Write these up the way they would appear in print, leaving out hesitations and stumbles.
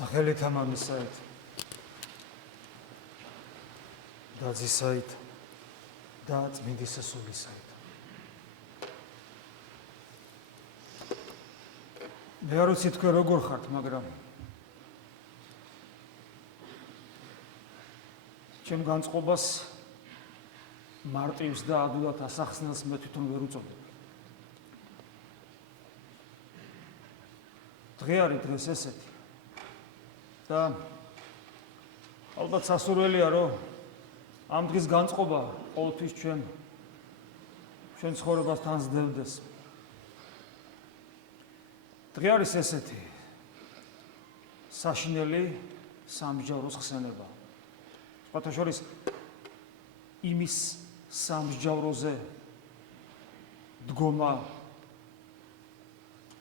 სახელით ამამისაით და ძისაით და წმინდის სულისაით. მე არ ვიცი თქვენ როგორ ხართ, მაგრამ ჩემ განწყობას მარტივს და ადვილად ასახსნელს მე თვითონ ვერ უწოდებ. დღე არის დღეს ესეთი და ალბათ სასურველია, რომ ამ დღის განწყობა ყოველთვის ჩვენ ცხოვრებასთან ზრდელდეს. დღე არის ესეთი საშინელი სამსჯავროს ხსენება. სხვათა შორის იმის სამსჯავროზე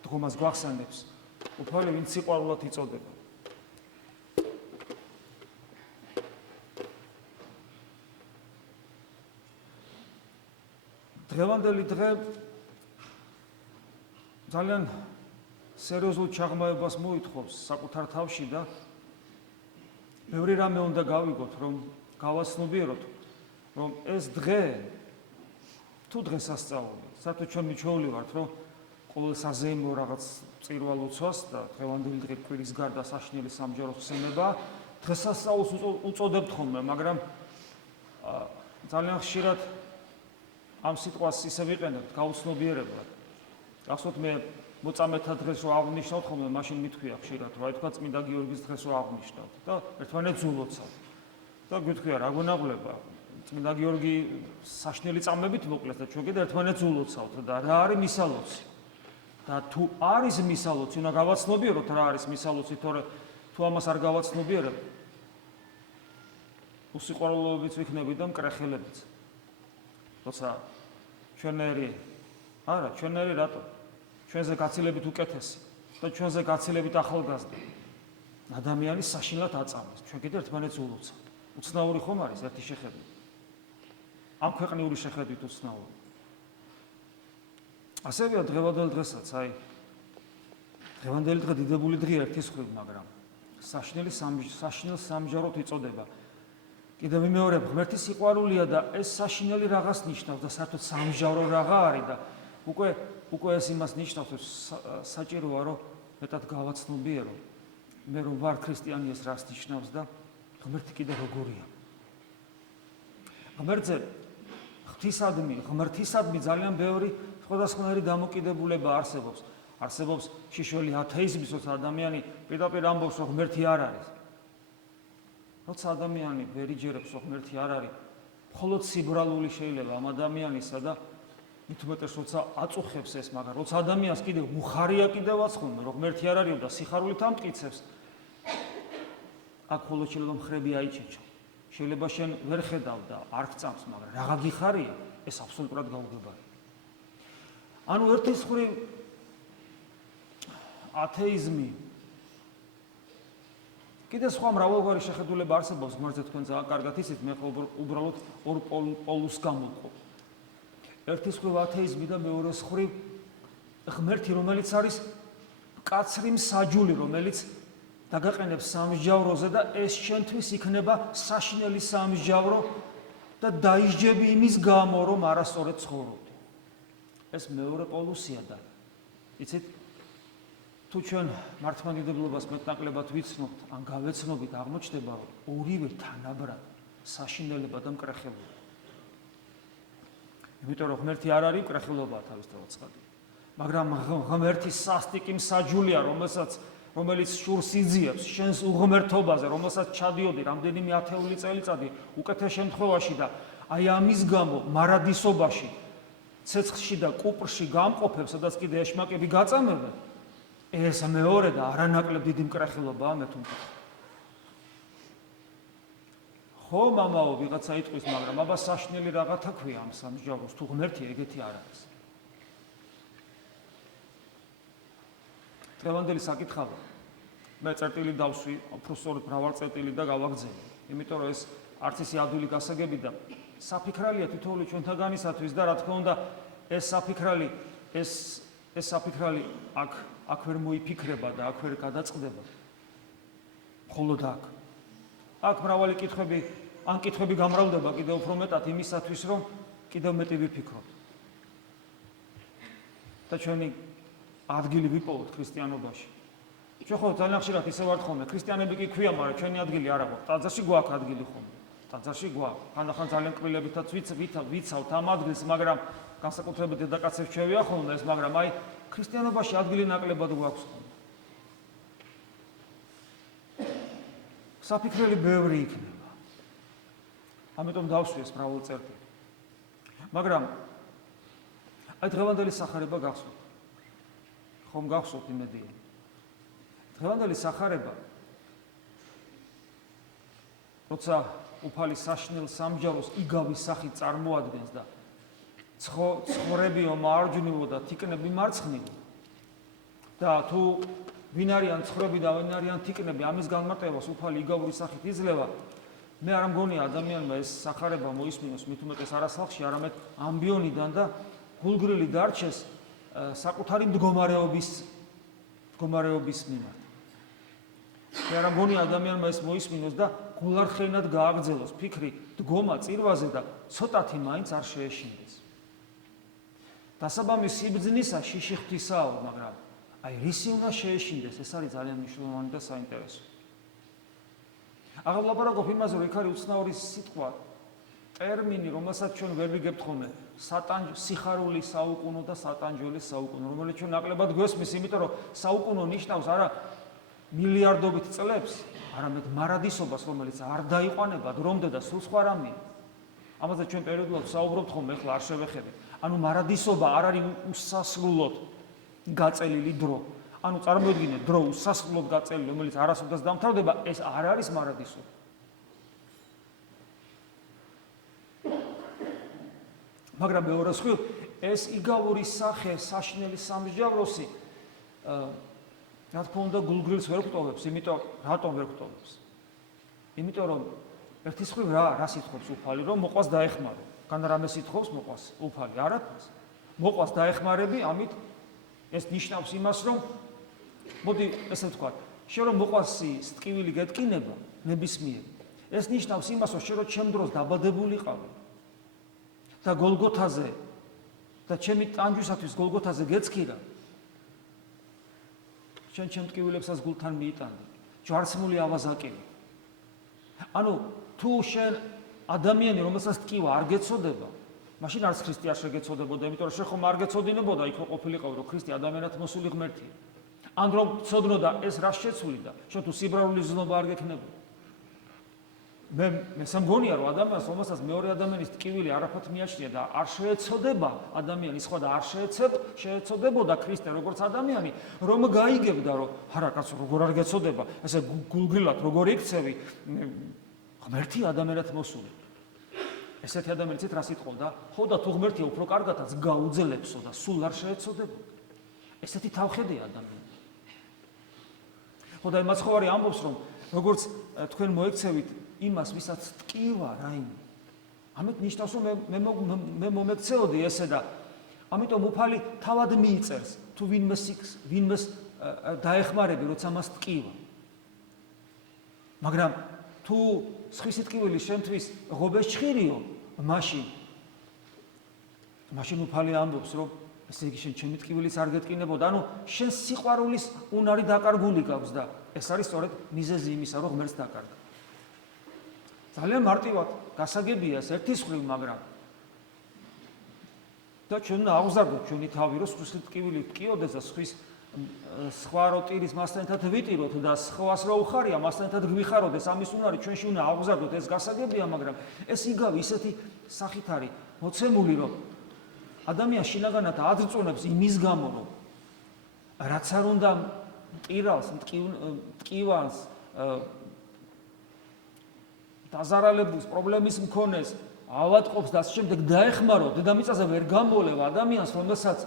დგომას გვახსენებს უფალი, ვინც სიყვარულად იწოდება. დღევანდელი დღე ძალიან სერიოზულ ჩაღმავებას მოითხოვს საკუთარ თავში და ბევრი რამე უნდა გავიგოთ, რომ გავაცნობიეროთ, რომ ეს დღე თუ დღესასწაულია, საერთოდ ჩვენ მიჩვეული ვართ, რომ ყოველ საზეიმო რაღაც წირვალ უცვას და დღევანდელი დღე კვირის გარდა საშინელი სამსჯავროს ხსენება დღესასწაულს უწოდებთ ხოლმე, მაგრამ ძალიან ხშირად ამ სიტყვას ისე ვიყენებთ გაუცნობიერებლად. გახსოვთ, მე მოწამეთა დღეს რო აღნიშნავთ ხოლმე, მაშინ მithქვია ხშირად, რომ აი თქვა წმინდა გიორგის დღეს რო აღნიშნავთ და ერთმანეთს ზულოცავთ. და გითქვია, რა გვენაღვლება, წმინდა გიორგი საშინელი წამებით მოკლეს და ჩვენ კიდე ერთმანეთს ზულოცავთ და რა არის მისალოცი? და თუ არის მისალოცი, უნდა გავაცნობიეროთ რა არის მისალოცი, თორე თუ ამას არ გავაცნობიერებ, უსიყვარულოებიც ვიქნები და მკრეხელებიც. როცა ჩვენერი რატო? ჩვენზე გაცილებით უკეთესი და ჩვენზე გაცილებით ახალგაზრდა ადამიანი საშინლად აწამეს. ჩვენ კიდე ერთმანეთს ულოცავთ. უცნაური ხომ არის ერთი შეხედვით? ამ ქვეყნიური შეხედვით უცნაური. ასევეა დღევანდელ დღესაც, დღევანდელი დღე დიდებული დღეა ერთის მხრივ, მაგრამ საშინელ სამსჯავროდ იწოდება. კიდევ ვიმეორებ, ღმერთის სიყვარულია და ეს საშინელი რაღაც ნიშნავს და საერთოდ სამსჯავრო რაღა არის და უკვე ეს იმას ნიშნავს, რომ საჭიროა, რომ მეტად გავაცნობიერო, მე რომ ვარ ქრისტიანი, ეს რას ნიშნავს და ღმერთი კიდე როგორია. ღმერთისადმი ძალიან ბევრი სხვადასხვანაირი დამოკიდებულება არსებობს. არსებობს შიშველი ათეიზმის, როცა ადამიანი პირდაპირ ამბობს, რომ ღმერთი არ არის. როცა ადამიანი ვერ იჯერებს, რომ ღმერთი არ არის, მხოლოდ სიბრალული შეიძლება ამ ადამიანისა და მით უმეტეს, როცა აწუხებს ეს, მაგრამ როცა ადამიანს კიდევ უხარია კიდევაც ხოლმე, რომ ღმერთი არ არისო და სიხარულით ამტკიცებს, აქ მხოლოდ შეიძლება მხრები აიჩეჩო. შეიძლება შენ ვერ ხედავ და არ გწამს, მაგრამ რაღა გიხარია, ეს აბსოლუტურად გაუგებარია. ანუ ერთის მხრივ ათეიზმი კიდე სხვა მრავალგვარი შეხედულება არსებობს, ღმერთზე თქვენ ძალიან კარგად იცით, მე უბრალოდ ორ პოლუსს გამოვყო. ერთის მხრივ ათეიზმი და მეორეს მხრივ ღმერთი, რომელიც არის მკაცრი მსაჯული, რომელიც დაგაყენებს სამსჯავროზე და ეს შენთვის იქნება საშინელი სამსჯავრო და დაისჯები იმის გამო, რომ არასწორად ცხოვრობდი. ეს მეორე პოლუსია და იცით, თუ ჩვენ მართლმადიდებლობას მეტნაკლებად ვიცნობთ, ან გავეცნობით, აღმოჩნდება, რომ ორივე თანაბრად საშინელება და მკრეხელობა. იმიტომ რომ ღმერთი არ არის, მკრეხელობაა თავისთავად ცხადი. მაგრამ ღმერთი სასტიკი მსაჯულია, რომელიც შურს იძიებს შენს უღმერთობაზე, რომელსაც ჩადიოდი რამდენიმე ათეული წელიწადი უკეთეს შემთხვევაში და აი ამის გამო მარადისობაში, ცეცხლში და კუპრში გამყოფებს, სადაც კიდე ეშმაკები გაწამებენ. ეს მეორე და არანაკლებ დიდი მკრეხელობაა მე თვითონ. ხო, მამაო, ვიღაცა იტყვის, მაგრამ აბა საშინელი რაღაცა ქვია ამ სამსჯავროს, თუ ღმერთი ეგეთი არ არის. დღევანდელი საკითხია. მე წერტილი დავსვი, უფრო სწორედ მრავალ წერტილი და გავაგზავნე. იმიტომ რომ ეს არც ისე ადვილი გასაგები და საფიქრალია თითოეული ჩვენთაგანისათვის და რა თქმა უნდა ეს საფიქრალი აქ ვერ მოიფიქრება და აქ ვერ გადაწყდება. მხოლოდ აქ მრავალი კითხვები, ან კითხვები გამრავლდება კიდევ უფრო მეტად იმისათვის, რომ კიდევ მეტი ვიფიქროთ. და ჩვენი ადგილი ვიპოვოთ ქრისტიანობაში. ჩვენ ხო ძალიან ხშირად ისე ვართ ხოლმე, ქრისტიანები კი ქვია, მაგრამ ჩვენი ადგილი არ აქვს. ტაძარში გვაქვს ადგილი ხოლმე. ტაძარში გვაქვს. ხანდახან ძალიან კბილებითაც ვიცავთ ამ ადგილს, მაგრამ განსაკუთრებით დედაკაცებს შევია ხოლმე ეს, მაგრამ აი ქრისტიანობაში ადგილი ნაკლებად გვაქვს ხოლმე. საფიქრელი ბევრი იქნება. ამიტომ დავსვი ეს მრავალი წერტილი. მაგრამ აი დღევანდელი სახარება გახსოვთ. ხომ გახსოვთ იმედია. დღევანდელი სახარება როცა უფალი საშნელ სამჯაროს იგავი სახით წარმოადგენს და ცხოვრებიო მარჯვნივო და თიკნები მარცხნივო და თუ ვინ არიან ცხოვრები და ვინ არიან თიკნები ამის განმარტებას უფალი იგავური სახით იძლევა, მე არ მგონია ადამიანმა ეს სახარება მოისმინოს მით უმეტეს არასახში, არამედ ამბიონიდან და გულგრილი დარჩეს საკუთარი მდგომარეობის მიმართ. მე არ მგონია ადამიანმა ეს მოისმინოს და გულარხენად გააგრძელოს ფიქრი დგომა წირვაზე და ცოტათი მაინც არ შეეშინდეს. დასაბამი სიბრძნისა შიში ღვთისაო, მაგრამ აი რისი უნდა შეეშინდეს, ეს არის ძალიან მნიშვნელოვანი და საინტერესო. აღავლაპარაკობ იმაზე, რომ იქ არის უცნაური სიტყვა, ტერმინი, რომელსაც ჩვენ ვერ ვიგებთ ხოლმე, სიხარულის საუკუნო და სატანჯველის საუკუნო, რომელიც ჩვენ ნაკლებად გვესმის, იმიტომ რომ საუკუნო ნიშნავს არა მილიარდობით წლებს, არამედ მარადისობას, რომელიც არ დაიყვანება დრომდე და სულ სხვა რამეა. ამაზე ჩვენ პერიოდულად საუბრობთ ხოლმე, ახლა არ შევეხედეთ. ანუ მარადისობა არ არის უსასრულოდ გაწელილი დრო. ანუ წარმოიდგინეთ დრო უსასრულოდ გაწელილი, რომელიც არასოდეს დამთავრდება, ეს არ არის მარადისობა. მაგრამ მეორე მხრივ, ეს იგავური სახე, საშნელი სამსჯავროსი, რა თქმა უნდა, გულგრილს ვერ გვტოვებს, იმიტომ რატომ ვერ გვტოვებს? იმიტომ რომ ერთის მხრივ რა სიტყვებს უფალი, რომ მოყვას დაეხმარო. გან რამე სიტყვებს მოყვას უფალი, არაფერს. მოყვას დაეხმარები, ამით ეს ნიშნავს იმას, რომ მოდი ესე ვთქვა, შენ რომ მოყვასი სტკივილი გეტკინება, ნებისმიერი. ეს ნიშნავს იმას, რომ შენ რომ ჩემ დროს დაბადებულიყავი და გოლგოთაზე და ჩემი ტანჯვისათვის გოლგოთაზე გეცქირა. ჩემ ტკივილებსაც გულთან მიიტანდი, ჯვარცმული ავაზაკები. ანუ თუ შენ ადამიანი, რომელსაც ტკივა არ გეცოდება, მაშინ არც ქრისტე არ შეგეცოდებოდა, იმიტომ რომ შენ ხომ არ გეცოდინებოდა, იქ ყოფილიყავ, რომ ქრისტე ადამიანად მოსული ღმერთია. ან რომ ცოდნოდა ეს რა შეცვლი და შენ თუ სიბრარულის ზნობა არ გექნებოდა. მე სამგონია, რომ ადამიანს, რომელსაც მეორე ადამიანის ტკივილი არაფრად მიაჩნია და არ შეეცოდება ადამიანი სხვა და არ შეეცოდებოდა ქრისტე როგორც ადამიანი, რომ გაიგებდა, რომ არა კაცო, როგორ არ გეცოდება, ესე გულგრილად როგორ იქცევი, ღმერთი ადამიანად მოსული. ესეთი ადამიანი ცით რა სიტყოდა? ხო და თუ ღმერთია უფრო კარგადაც გაუძელებსო და სულ არ შეეცოდებოდა. ესეთი თავხედია ადამიანი. ხო და მაცხოვარი ამბობს, რომ როგორც თქვენ მოექცევით იმას, ვისაც ტკივა რაიმე. ამით ნიშნავს, რომ მე მომექცეოდი ესე და ამიტომ უფალი თავად მიიწერს, თუ ვინმეს დაეხმარები, როცა მას ტკივა. მაგრამ თუ სხვისი ტკივილი შენთვის ღობეს ჩხირიო, მაშინ უფალი ამბობს, რომ ესე იგი შენ ჩემი ტკივილის არ გეტკინებოდა, ანუ შენ სიყვარულის უნარი დაკარგული გაქვს და ეს არის სწორედ მიზეზი იმისა, რომ ღმერთს დაკარგა. ძალიან მარტივად გასაგებია ეს ერთის მხრივ, მაგრამ და ჩვენ უნდა აღზარდოთ ჩვენი თავი, რომ სხვისი ტკივილი ტკიოდეს და სხვა რო ტირის მასთან ერთად ვიტიროთ და სხვას რო უხარია მასთან ერთად გვიხაროდეს, ამის უნარი ჩვენში უნდა აღზარდოთ, ეს გასაგებია, მაგრამ ეს იგავი ისეთი სახით არის მოცემული, რომ ადამიანს შინაგანად აძრწონებს იმის გამო, რომ რაც არ უნდა მტირალს, მტკივანს, დაზარალებულს, პრობლემის მქონეს, ავატყობს და ამ შემდეგ დაეხმარო, დედამიწაზე ვერ გამოლევა ადამიანს, რომელსაც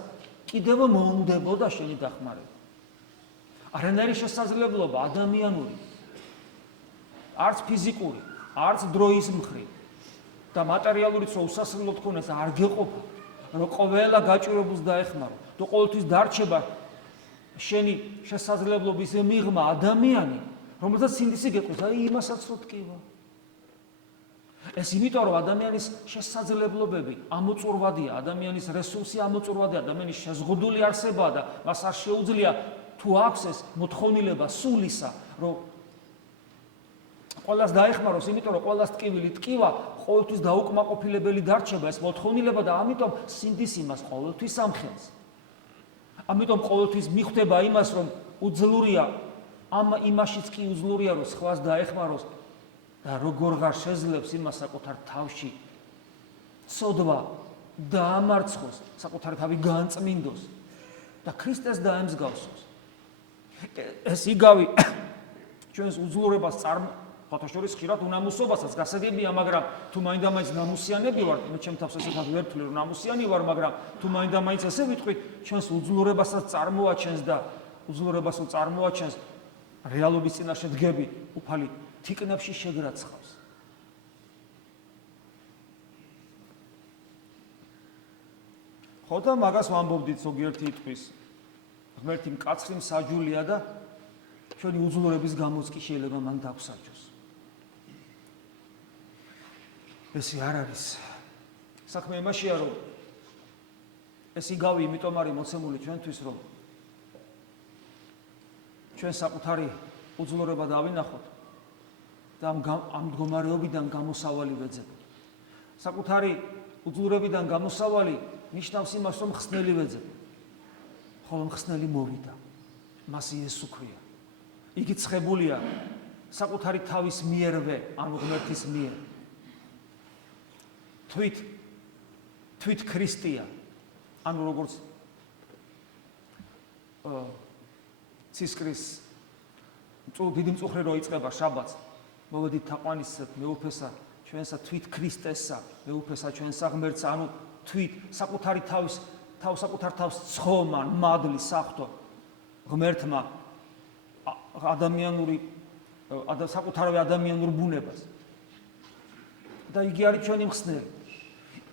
კიდევ მოუნდებოდა შენი დახმარება. არანაირი შესაძლებლობა ადამიანური, არც ფიზიკური, არც დროის მხრივ და მატერიალურიც რო უსასრულოდ ქონეს არ გეყოფა, რომ ყველა გაჭირებულს დაეხმარო. თუ ყოველთვის დარჩება შენი შესაძლებლობის მიღმა ადამიანი, რომელსაც სინდისი გეტყვის, აი იმასაც რო ტკივა. ეს იმიტომ რომ ადამიანის შესაძლებლობები ამოწურვადია, ადამიანის რესურსი ამოწურვადია, ადამიანის შეზღუდული არსებაა და მას არ შეუძლია თუ აქვს ეს მოთხოვნილება სულისა, რომ ყველას დაეხმაროს, იმიტომ რომ ყველას ტკივილი ტკივა, ყოველთვის დაუკმაყოფილებელი დარჩება ეს მოთხოვნილება და ამიტომ სინდისი მას ყოველთვის ამხელს. ამიტომ ყოველთვის მიხვდება იმას, რომ უძლურია, იმაშიც კი უძლურია, რომ სხვას დაეხმაროს და როგორღარ შეძლებს იმას საკუთარ თავში ცოდვა დაამარცხოს, საკუთარი თავი განწმინდოს და ქრისტეს დაემსგავსოს. ეს იგავი ჩვენს უძლურებას ფოთაშორის ხშირად უნამუსობასაც გასაგებია, მაგრამ თუ მაინდა-მაინც ნამუსიანები ვართ, მე ჩემ თავს ესეთ ვერ ვთვლი, რომ ნამუსიანი ვარ, მაგრამ თუ მაინდა-მაინც ესე ვიტყვით, ჩვენს უძლურებასაც წარმოაჩენს და უძლურებას რო წარმოაჩენს, რეალობის წინაშე დგები, უფალი თიკნებში შეგრაცხავს. ხო და მაგას ვამბობდით ზოგიერთი იტყვის, ღმერთი მკაცრი მსაჯულია და ჩვენი უძლურების გამოც კი შეიძლება მან დაგვსაჯოს. ესე არ არის. საქმე იმაშია, რომ ეს იგავი იმიტომ არის მოცემული ჩვენთვის, რომ ჩვენ საკუთარი უძლურება დავინახოთ და ამ მდგომარეობიდან გამოსავალი ვეძებოთ. საკუთარი უძლურებიდან გამოსავალი ნიშნავს იმას, რომ ხსნელი ვეძებოთ. ხოლო ხსნელი მოვიდა. მას იესო ქვია. იგი ცხებულია საკუთარი თავის მიერვე, ანუ ღმერთის მიერ. თვით ქრისტია, ანუ როგორც ცისკრის დიდი მწუხრი რო იწყება შაბათს, მოვედით თაყვანისცეთ მეუფესა ჩვენსა თვით ქრისტესა, მეუფესა ჩვენსა ღმერთსა, ანუ თვით საკუთარი საკუთარ თავს ცხომან, მადლი საღვთო ღმერთმა საკუთარავი ადამიანურ ბუნებას. და იგი არის ჩვენი მხსნელი.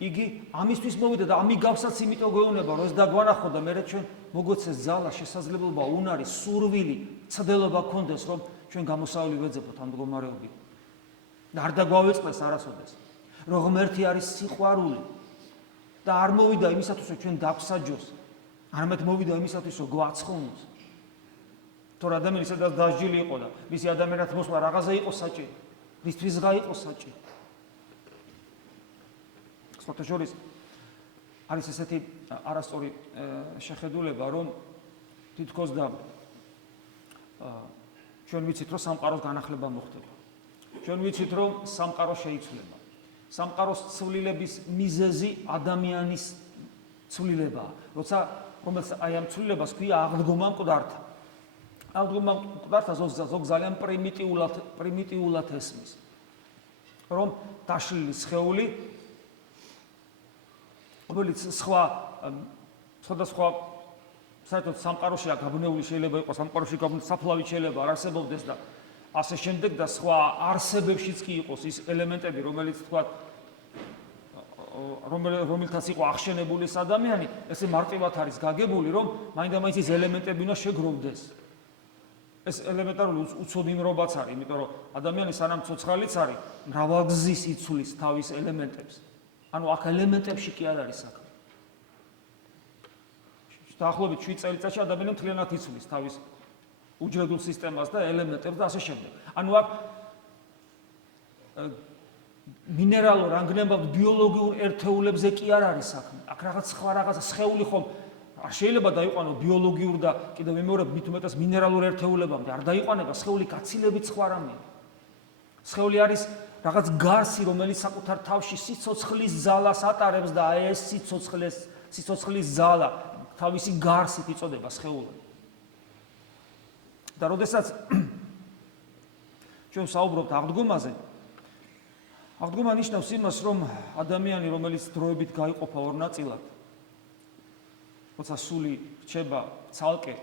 იგი ამისთვის მოვიდა და ამიგავსაც იმიტომ გვეუბნება, რომ ეს დაგვანახო და მე ჩვენ მოგვეცეს ძალა, შესაძლებლობა, უნარი, სურვილი, ცდელობა გქონდეს, რომ ჩვენ გამოსავალი ვეძებოთ ამ მდგომარეობით. და არ დაგვავიწყდეს არასოდეს. რომ ღმერთი არის სიყვარული და არ მოვიდა იმისათვის, რომ ჩვენ დაგვსაჯოს, არამედ მოვიდა იმისათვის, რომ გვაცხოვნოს. თორე ადამიანი სადაც დასჯილი იყო და მისი ადამიანად მოსვლა რაღაცა იყო საჭირო. მისთვის რა იყო საჭირო? ფოთაშორის არის ესეთი არასწორი შეხედულება, რომ თითქოს და ჩვენ ვიცით, რომ სამყაროს განახლება მოხდება. ჩვენ ვიცით, რომ სამყარო შეიცვლება. სამყაროს ცვლილების მიზეზი ადამიანის ცვლილებაა. როცა რომელსაც აი ამ ცვლილებას ქვია აღდგომა მკვდართა. აღდგომა მკვდართა ზოგ ძალიან პრიმიტიულად ესმის. რომ დაშლილი სხეული რომელიც სხვადასხვა საერთოდ სამყაროშია გაბნეული შეიძლება იყოს, სამყაროში გაბნეული საფლავი შეიძლება არ არსებობდეს და ასე შემდეგ და სხვა არსებებშიც კი იყოს ის ელემენტები, რომელიც თქვა რომელთაც იყო აღშენებული ეს ადამიანი, ესე მარტივად არის გაგებული, რომ მაინდა-მაინც ის ელემენტები უნდა შეგროვდეს. ეს ელემენტარული უცოდინრობაც არის, იმიტომ რომ ადამიანი სანამ ცოცხალიც არის, მრავალგზის იცვლის თავის ელემენტებს. ანუ აქ ელემენტებში კი არ არის საქმე. დაახლოებით 7 წელიწადში ადამიანი მთლიანად იცვლის თავის უჯრედულ სისტემას და ელემენტებს და ასე შემდეგ. ანუ აქ მინერალურ ანგნებად ბიოლოგიურ ერთეულებზე კი არ არის საქმე. აქ რაღაც სხვა რაღაცა სხეული ხომ არ შეიძლება დაიყვანო ბიოლოგიურ და კიდევ მეორე მით უმეტეს მინერალურ ერთეულებამდე არ დაიყვანება, სხეული გაცილებით სხვა რამეა. სხეული არის რაღაც გარსი, რომელიც საკუთარ თავში სიცოცხლის ძალას ატარებს და აი ეს სიცოცხლის ზალა თავისი გარსით იწოდება სხეული. და როდესაც ჩვენ საუბრობთ აღდგომაზე, აღდგომა ნიშნავს იმას, რომ ადამიანი, რომელიც დროებით გაიყოფა ორ ნაწილად, როცა სული რჩება ცალკე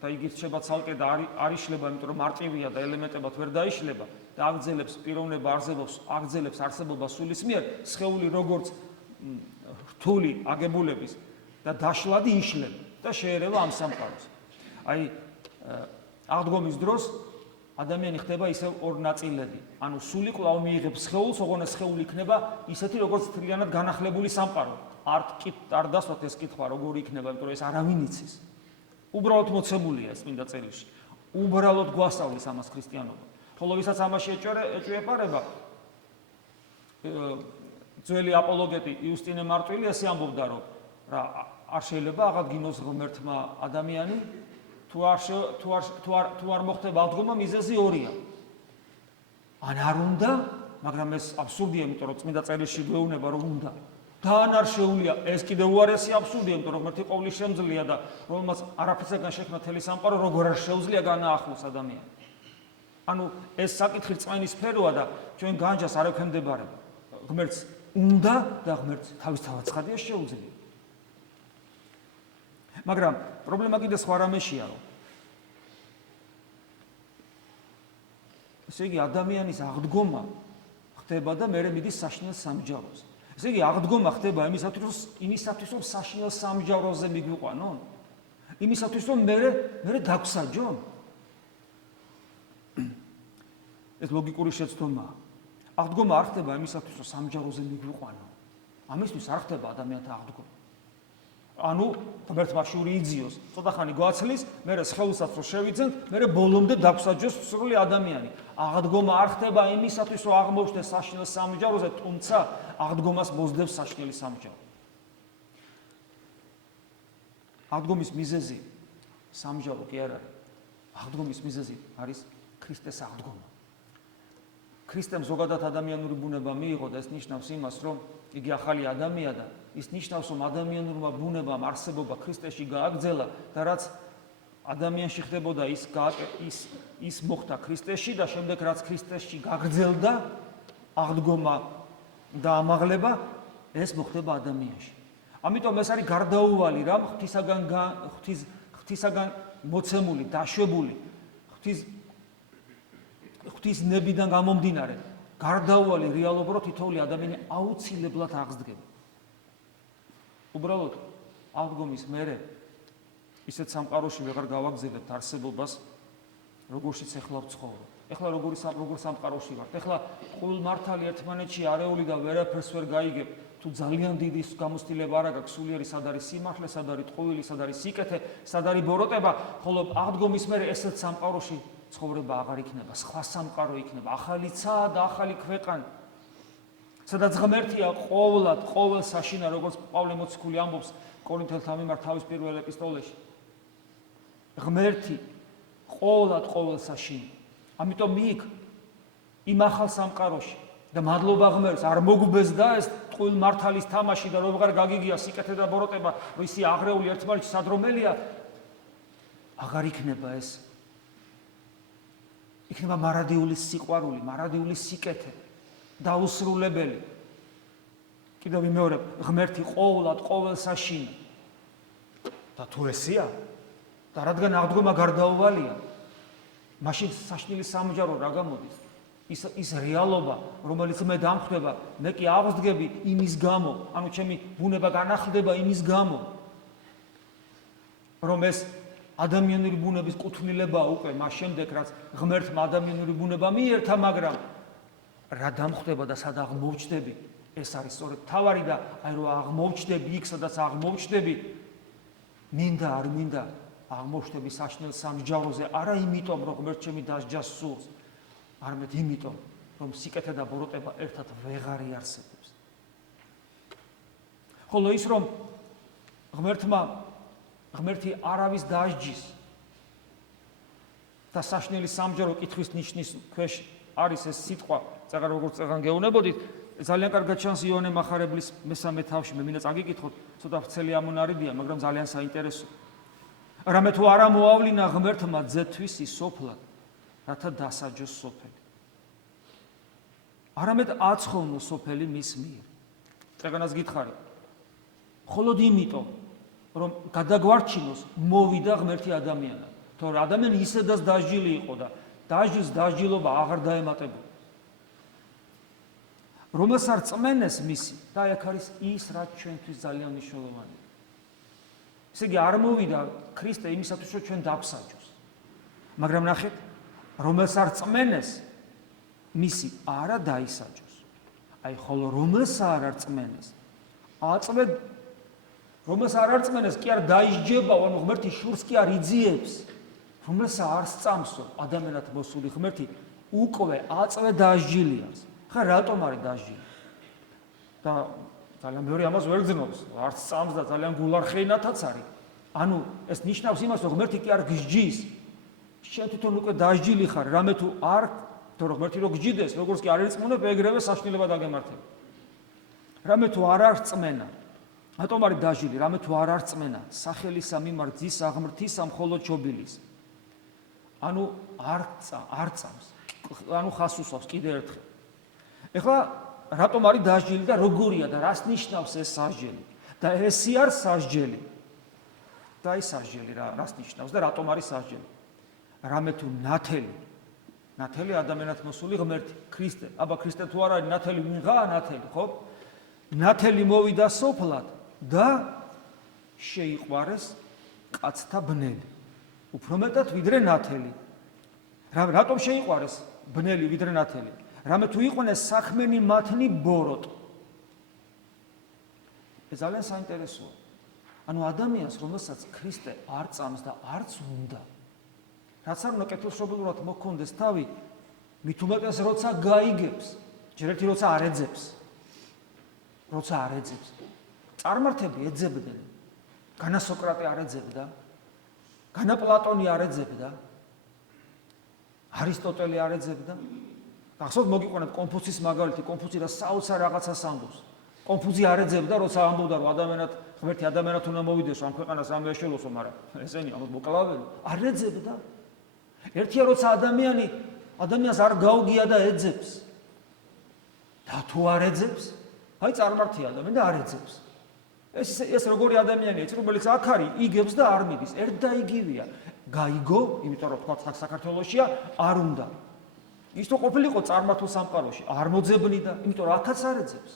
და იგი რჩება ცალკე და არ იშლება, იმიტომ რომ მარტივია და ელემენტებად ვერ დაიშლება და აგრძელებს პიროვნება აგრძელებს არსებობას სულის მიერ, სხეული როგორც რთული აგებულების და დაშლადი იშლება და შეერევა ამ სამყაროს. აი აღდგომის დროს ადამიანი ხდება ისევ ორ ნაწილები. ანუ სული კვლავ მიიღებს სხეულს, ოღონდ სხეული იქნება ისეთი, როგორც თლიანად განახლებული სამყარო. არ დასვათ ეს კითხვა, როგორი იქნება, იმიტომ რომ ეს არავინ იცის. უბრალოდ მოცემულია ეს წმინდა წერილში. უბრალოდ გვასწავლის ამას ქრისტიანობა. ხოლო ვისაც ამაში ეჭვიეპარება, ძველი აპოლოგეტი იუსტინე მარტვილი ასე ამბობდა, რომ რა არ შეიძლება აღადგინოს ღმერთმა ადამიანი, თუ არ მოხდება აღდგომა, მიზეზი ორია. ან არ უნდა, მაგრამ ეს აბსურდია, იმიტომ რომ წმინდა წერილში გვეუბნება, რომ უნდა. და ან არ შეუძლია, ეს კიდევ უარესი აბსურდია, იმიტომ რომ ღმერთი ყოვლის შემძლეა და რომელმაც არაფრისაგან შექმნა თელი სამყარო, როგორ არ შეუძლია განაახლოს ადამიანს. ანუ ეს საკითხი რწმენის სფეროა და ჩვენ განჯას არ ექვემდებარება. ღმერთს უნდა და ღმერთს თავისთავად ცხადია შეუძლია. მაგრამ პრობლემა კიდე სხვა რამეშია, რომ ესე იგი ადამიანის აღდგომა ხდება და მერე მიდის საშინელ სამჯაროზე. ესე იგი აღდგომა ხდება იმისათვის, რომ საშინელ სამჯაროზე მიგვიყვანონ, იმისათვის, რომ მერე დაგვსაჯონ. ეს ლოგიკური შეცდომაა. აღდგომა არ ხდება იმისათვის, რომ სამჯაროზე მიგვიყვანონ. ამისთვის არ ხდება ადამიანთა აღდგომა. ანუ ღმერთმა შური იძიოს, ცოტა ხანი გვაცლის, მერე სხეულსაც რო შევიძენთ, მერე ბოლომდე დაგვსაჯოს სრული ადამიანი. აღდგომა არ ხდება იმისათვის, რომ აღმოჩნდეს საშინელ სამჯაროზე, თუმცა აღდგომას მოსდევს საშინელი სამჯარო. აღდგომის მიზეზი სამჯარო კი არ არის. აღდგომის მიზეზი არის ქრისტეს აღდგომა. ქრისტემ ზოგადად ადამიანური ბუნება მიიღო და ეს ნიშნავს იმას, რომ იგი ახალი ადამიანია და ის ნიშნავს, რომ ადამიანურმა ბუნებამ არსებობა ქრისტეში გააგრძელა და რაც ადამიანში ხდებოდა ის მოხდა ქრისტეში და შემდეგ რაც ქრისტეში გაგრძელდა აღდგომა და ამაღლება, ეს მოხდება ადამიანში. ამიტომ ეს არის გარდაუვალი რამ ღვთისაგან მოცემული, დაშვებული, ღვთის ნებიდან გამომდინარე, გარდაუვალი რეალობა, რომ თითოეული ადამიანი აუცილებლად აღსდგება. უბრალოდ აღდგომის მერე ისეთ სამყაროში ვეღარ გავაგზავნებთ არსებობას, როგორშიც ეხლა ვცხოვრობ. ეხლა როგორ სამყაროში ვართ? ეხლა ყოველ მართალი ერთმანეთში არეული და ვერაფერს ვერ გაიგებ, თუ ძალიან დიდი გამოცდილება არ აქვს, სულიერი სად არის სიმართლე, სად არის ტყუილი, სად არის სიკეთე, სად არის ბოროტება, ხოლო აღდგომის მერე ესეთ სამყაროში ცხოვრება აღარ იქნება, სხვა სამყარო იქნება, ახალი ცა და ახალი ქვეყანა. სადაც ღმერთია ყოველ საშინა, როგორც პავლე მოციქული ამბობს კორინთელთა მიმართ თავის პირველ ეპისტოლეში. ღმერთი ყოველ საშინა. ამიტომ მიიქ იმ ახალ სამყაროში და მადლობა ღმერთს, არ მოგვბეზდა ეს ტყუილ მართალის თამაში და რომ აღარ გაგიგია სიკეთე და ბოროტება, რომ ისი აღრეული ერთმანეთში სადრომელია, აღარ იქნება ეს. იქნება მარადიული სიყვარული, მარადიული სიკეთე, დაუსრულებელი. კიდევ ვიმეორებ, ღმერთი ყოველ საშინა. და თუ ესეა, და რადგან აღდგომა გარდაუვალია, მაშინ საშინელი სამჯარო რა გამოდის? ის რეალობა, რომელიც მე დამხვდება, მე კი აღსდგები იმის გამო, ანუ ჩემი ბუნება განახლდება იმის გამო, რომ ეს ადამიანური ბუნების კუთვნილებაა უკვე მას შემდეგ, რაც ღმერთმა ადამიანური ბუნება მიერთა, მაგრამ რა დამხვდება და სად აღმოვჩნდები, ეს არის სწორედ თავარი და აი რომ აღმოვჩნდები იქ, სადაც აღმოვჩნდები, მინდა არ მინდა აღმოჩნდები საშინელ სამჯაროზე, არა იმიტომ, რომ ღმერთ ჩემი დასჯას სურს, არამედ იმიტომ, რომ სიკეთე და ბოროტება ერთად ვეღარ იარსებებს. ხოლო ის, რომ ღმერთი არავის დასჯის და საშინელი სამჯარო კითხვის ნიშნის ქვეშ არის ეს სიტყვა, წაღარ როგორც წაღან გეუბნებოდით, ძალიან კარგად ჩანს იოანე მახარებლის მესამე თავში, მე მინდა წაგიკითხოთ, ცოტა ვრცელი ამონარიდია, მაგრამ ძალიან საინტერესო. რამე თუ არა მოავლინა ღმერთმა ძეთვის ის სოფლად, რათა დასაჯოს სოფელი. არამედ აცხოვნო სოფელი მის მიერ. წეგანას გითხარი. მხოლოდ იმიტომ, რომ გადაგვარჩინოს მოვიდა ღმერთი ადამიანად. თორე ადამიანი ისედაც დასჯილი იყო და დასჯის დასჯილობა აღარ დაემატებოდა. რომელს არ წმენეს მისი და აქ არის ის, რაც ჩვენთვის ძალიან მნიშვნელოვანია. ესე იგი არ მოვიდა ქრისტე იმისათვის, რომ ჩვენ დავსაჯოს. მაგრამ ნახეთ, რომელს არ წმენეს, მისი არა დაისაჯოს. აი, ხოლო რომელს არ წმენეს, რომელს არ წმენეს, კი არ დაისჯება, ანუ ღმერთი შურს კი არ იძიებს, რომელს არ სწამსო ადამიანად მოსული ღმერთი, უკვე აწვე დასჯილიას. ხა რატომ არის დასჯილი? და ძალიან ბევრი ამას ვერ გძნობს, არც სწამს და ძალიან გულარხეინათაც არის. ანუ ეს ნიშნავს იმას, რომ ღმერთი კი არ გსჯის. შენ თვითონ უკვე დასჯილი ხარ, რამე თუ არ, თორე ღმერთი რო გსჯიდეს, როგორც კი არ ერწმუნებ, ეგრევე საშნელება დაგემართება. რამე თუ არ არის წმენა, რატომ არის დასჯილი? რამე თუ არ არის წმენა, სახელისა მიმართ ძის აღმრთისა მხოლოდ ჩობილის. ანუ არ წამს, ანუ ხას უსვავს კიდე ერთხელ. ეხლა რატომ არის დასჯილი და როგორია და რას ნიშნავს ეს სასჯელი? და ესი არ სასჯელი. და ის სასჯელი რას ნიშნავს და რატომ არის სასჯელი? რამე თუ ნათელი ადამიანად მოსული ღმერთი, ქრისტე. აბა ქრისტე თუ არ არის ნათელი, ვიღაა ნათელი, ხო? ნათელი მოვიდა სოფლად და შეიყვარეს კაცთა ბნელი. უფრო მეტად ვიდრე ნათელი. რატომ შეიყვარეს ბნელი ვიდრე ნათელი? რამე თუ იყვნენ საქმენი მათნი ბოროტ. ეს ძალიან საინტერესოა. ანუ ადამიანს, რომელსაც ქრისტე არ წამს და არც უნდა, რაც არ უნდა კეთილშობილურად მოქონდეს თავი, მით უმეტეს როცა გაიგებს, ჯერ ერთი როცა არ ეძებს. წარმართები ეძებდნენ. განა სოკრატე არ ეძებდა, განა პლატონი არ ეძებდა, არისტოტელი არ ეძებდა. ახსოვთ მოგიყვანეთ კონფუცის მაგალითი, კონფუცი და საოცარ რაღაცას ამბობს. კონფუცი არ ეძებდა, როცა ამბობდა, რომ ღმერთი ადამიანად უნდა მოვიდეს, ამ ქვეყანას ამ ეშელოსო, მაგრამ ესენი მოკლაველი არ ეძებდა. ერთია როცა ადამიანს არ გაუგია და ეძებს. და თუ არ ეძებს, აი წარმართია ადამიანი და არ ეძებს. ეს როგორი ადამიანია, რომელიც აქ არის, იგებს და არ მიდის. ერთ და იგივეა. გაიგო, იმიტომ რომ თქვა საქართველოსია, არ უნდა. ის თუ ყოფილიყო წარმართულ სამყაროში, არ მოძებნიდა, იმიტომ რომ აქაც არ ეძებს.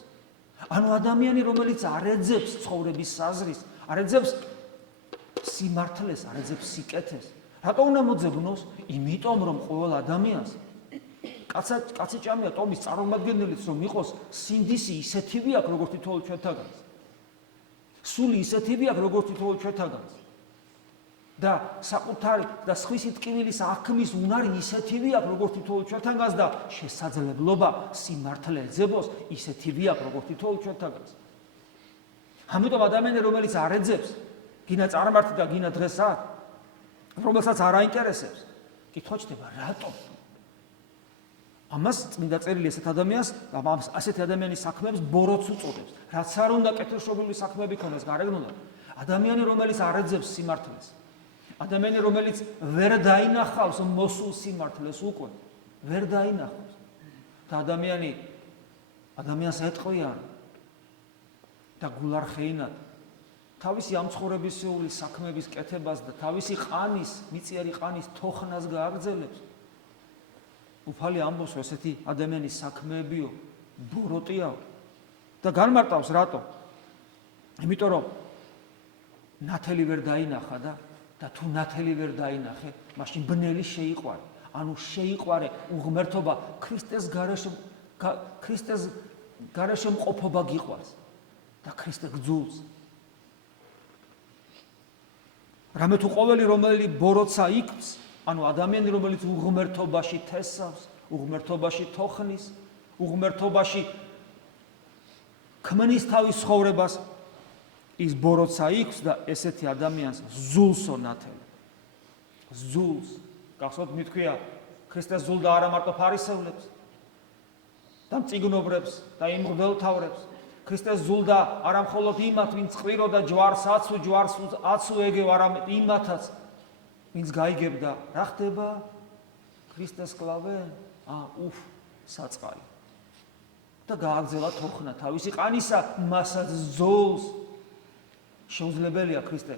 ანუ ადამიანი, რომელიც არ ეძებს ცხოვრების საზრის, არ ეძებს სიმართლეს, არ ეძებს სიკეთეს. რატო უნდა მოძებნოს? იმიტომ რომ ყოველ ადამიანს კაცი ჭამია ტომის წარმომადგენელიც რომ იყოს სინდისი ისეთივე აქვს როგორც თითოეულ ჩვენთაგანს. სული ისეთივე აქვს როგორც თითოეულ ჩვენთაგანს. და საკუთარი და სხვისი ტკივილის აღქმის უნარი ისეთივე აქვს როგორც თითოეულ ჩვენთაგანს და შესაძლებლობა სიმართლე ეძებოს ისეთივე აქვს როგორც თითოეულ ჩვენთაგანს. ამიტომ ადამიანი რომელიც არ ეძებს, გინა წარმართი და გინა დღეს აქ, რომელსაც არ აინტერესებს, კითხვა ჩდება, რატომ? ამას წმინდა წერილი ესეთ ადამიანს, ასეთი ადამიანის საქმეებს ბოროტს უწოდებს. რაც არ უნდა კეთილშობილი საქმეები ქონდეს გარეგნულად. ადამიანი, რომელიც არ ეძებს სიმართლეს, ადამიანი, რომელიც ვერ დაინახავს მოსულ სიმართლეს უკვე, ვერ დაინახავს. და ადამიანს ეტყვიან და გულარხეინად თავისი ამ ცხოვრებისეული საქმეების კეთებას და თავისი მიწიერი ყანის თოხნას გააგრძელებს. უფალი ამბობს, რომ ესეთი ადამიანის საქმეებიო, ბოროტია და განმარტავს რატო? იმიტომ რომ ნათელი ვერ დაინახა და თუ ნათელი ვერ დაინახე, მაშინ ბნელი შეიყვარე. ანუ შეიყვარე უღმერთობა ქრისტეს გარეშე მყოფობა გიყვარს და ქრისტე გძულს. რამე თუ ყოველი რომელი ბოროტსა იქმს, ანუ ადამიანი რომელიც უღმერთობაში თესავს, უღმერთობაში თოხნის, უღმერთობაში ქმნის თავის ცხოვრებას, ის ბოროტსა იქმს და ესეთი ადამიანს ზულსო ნათელი. ზულს. გახსოვთ მითქვია, ქრისტეს ზულდა არა მარტო ფარისევლებს და მწიგნობრებს და იმღდელთავრებს. ქრისტეს ზულდა არა მხოლოდ იმათ, ვინც ყვიროდა ჯვარს აცუ ეგევ, არამედ იმათაც, ვინც გაიგებდა, რა ხდება? ქრისტეს კლავენ? საწყალი. და გააგრძელა თოხნა თავისი ყანისა, მასაც ზოლს. შეუძლებელია ქრისტე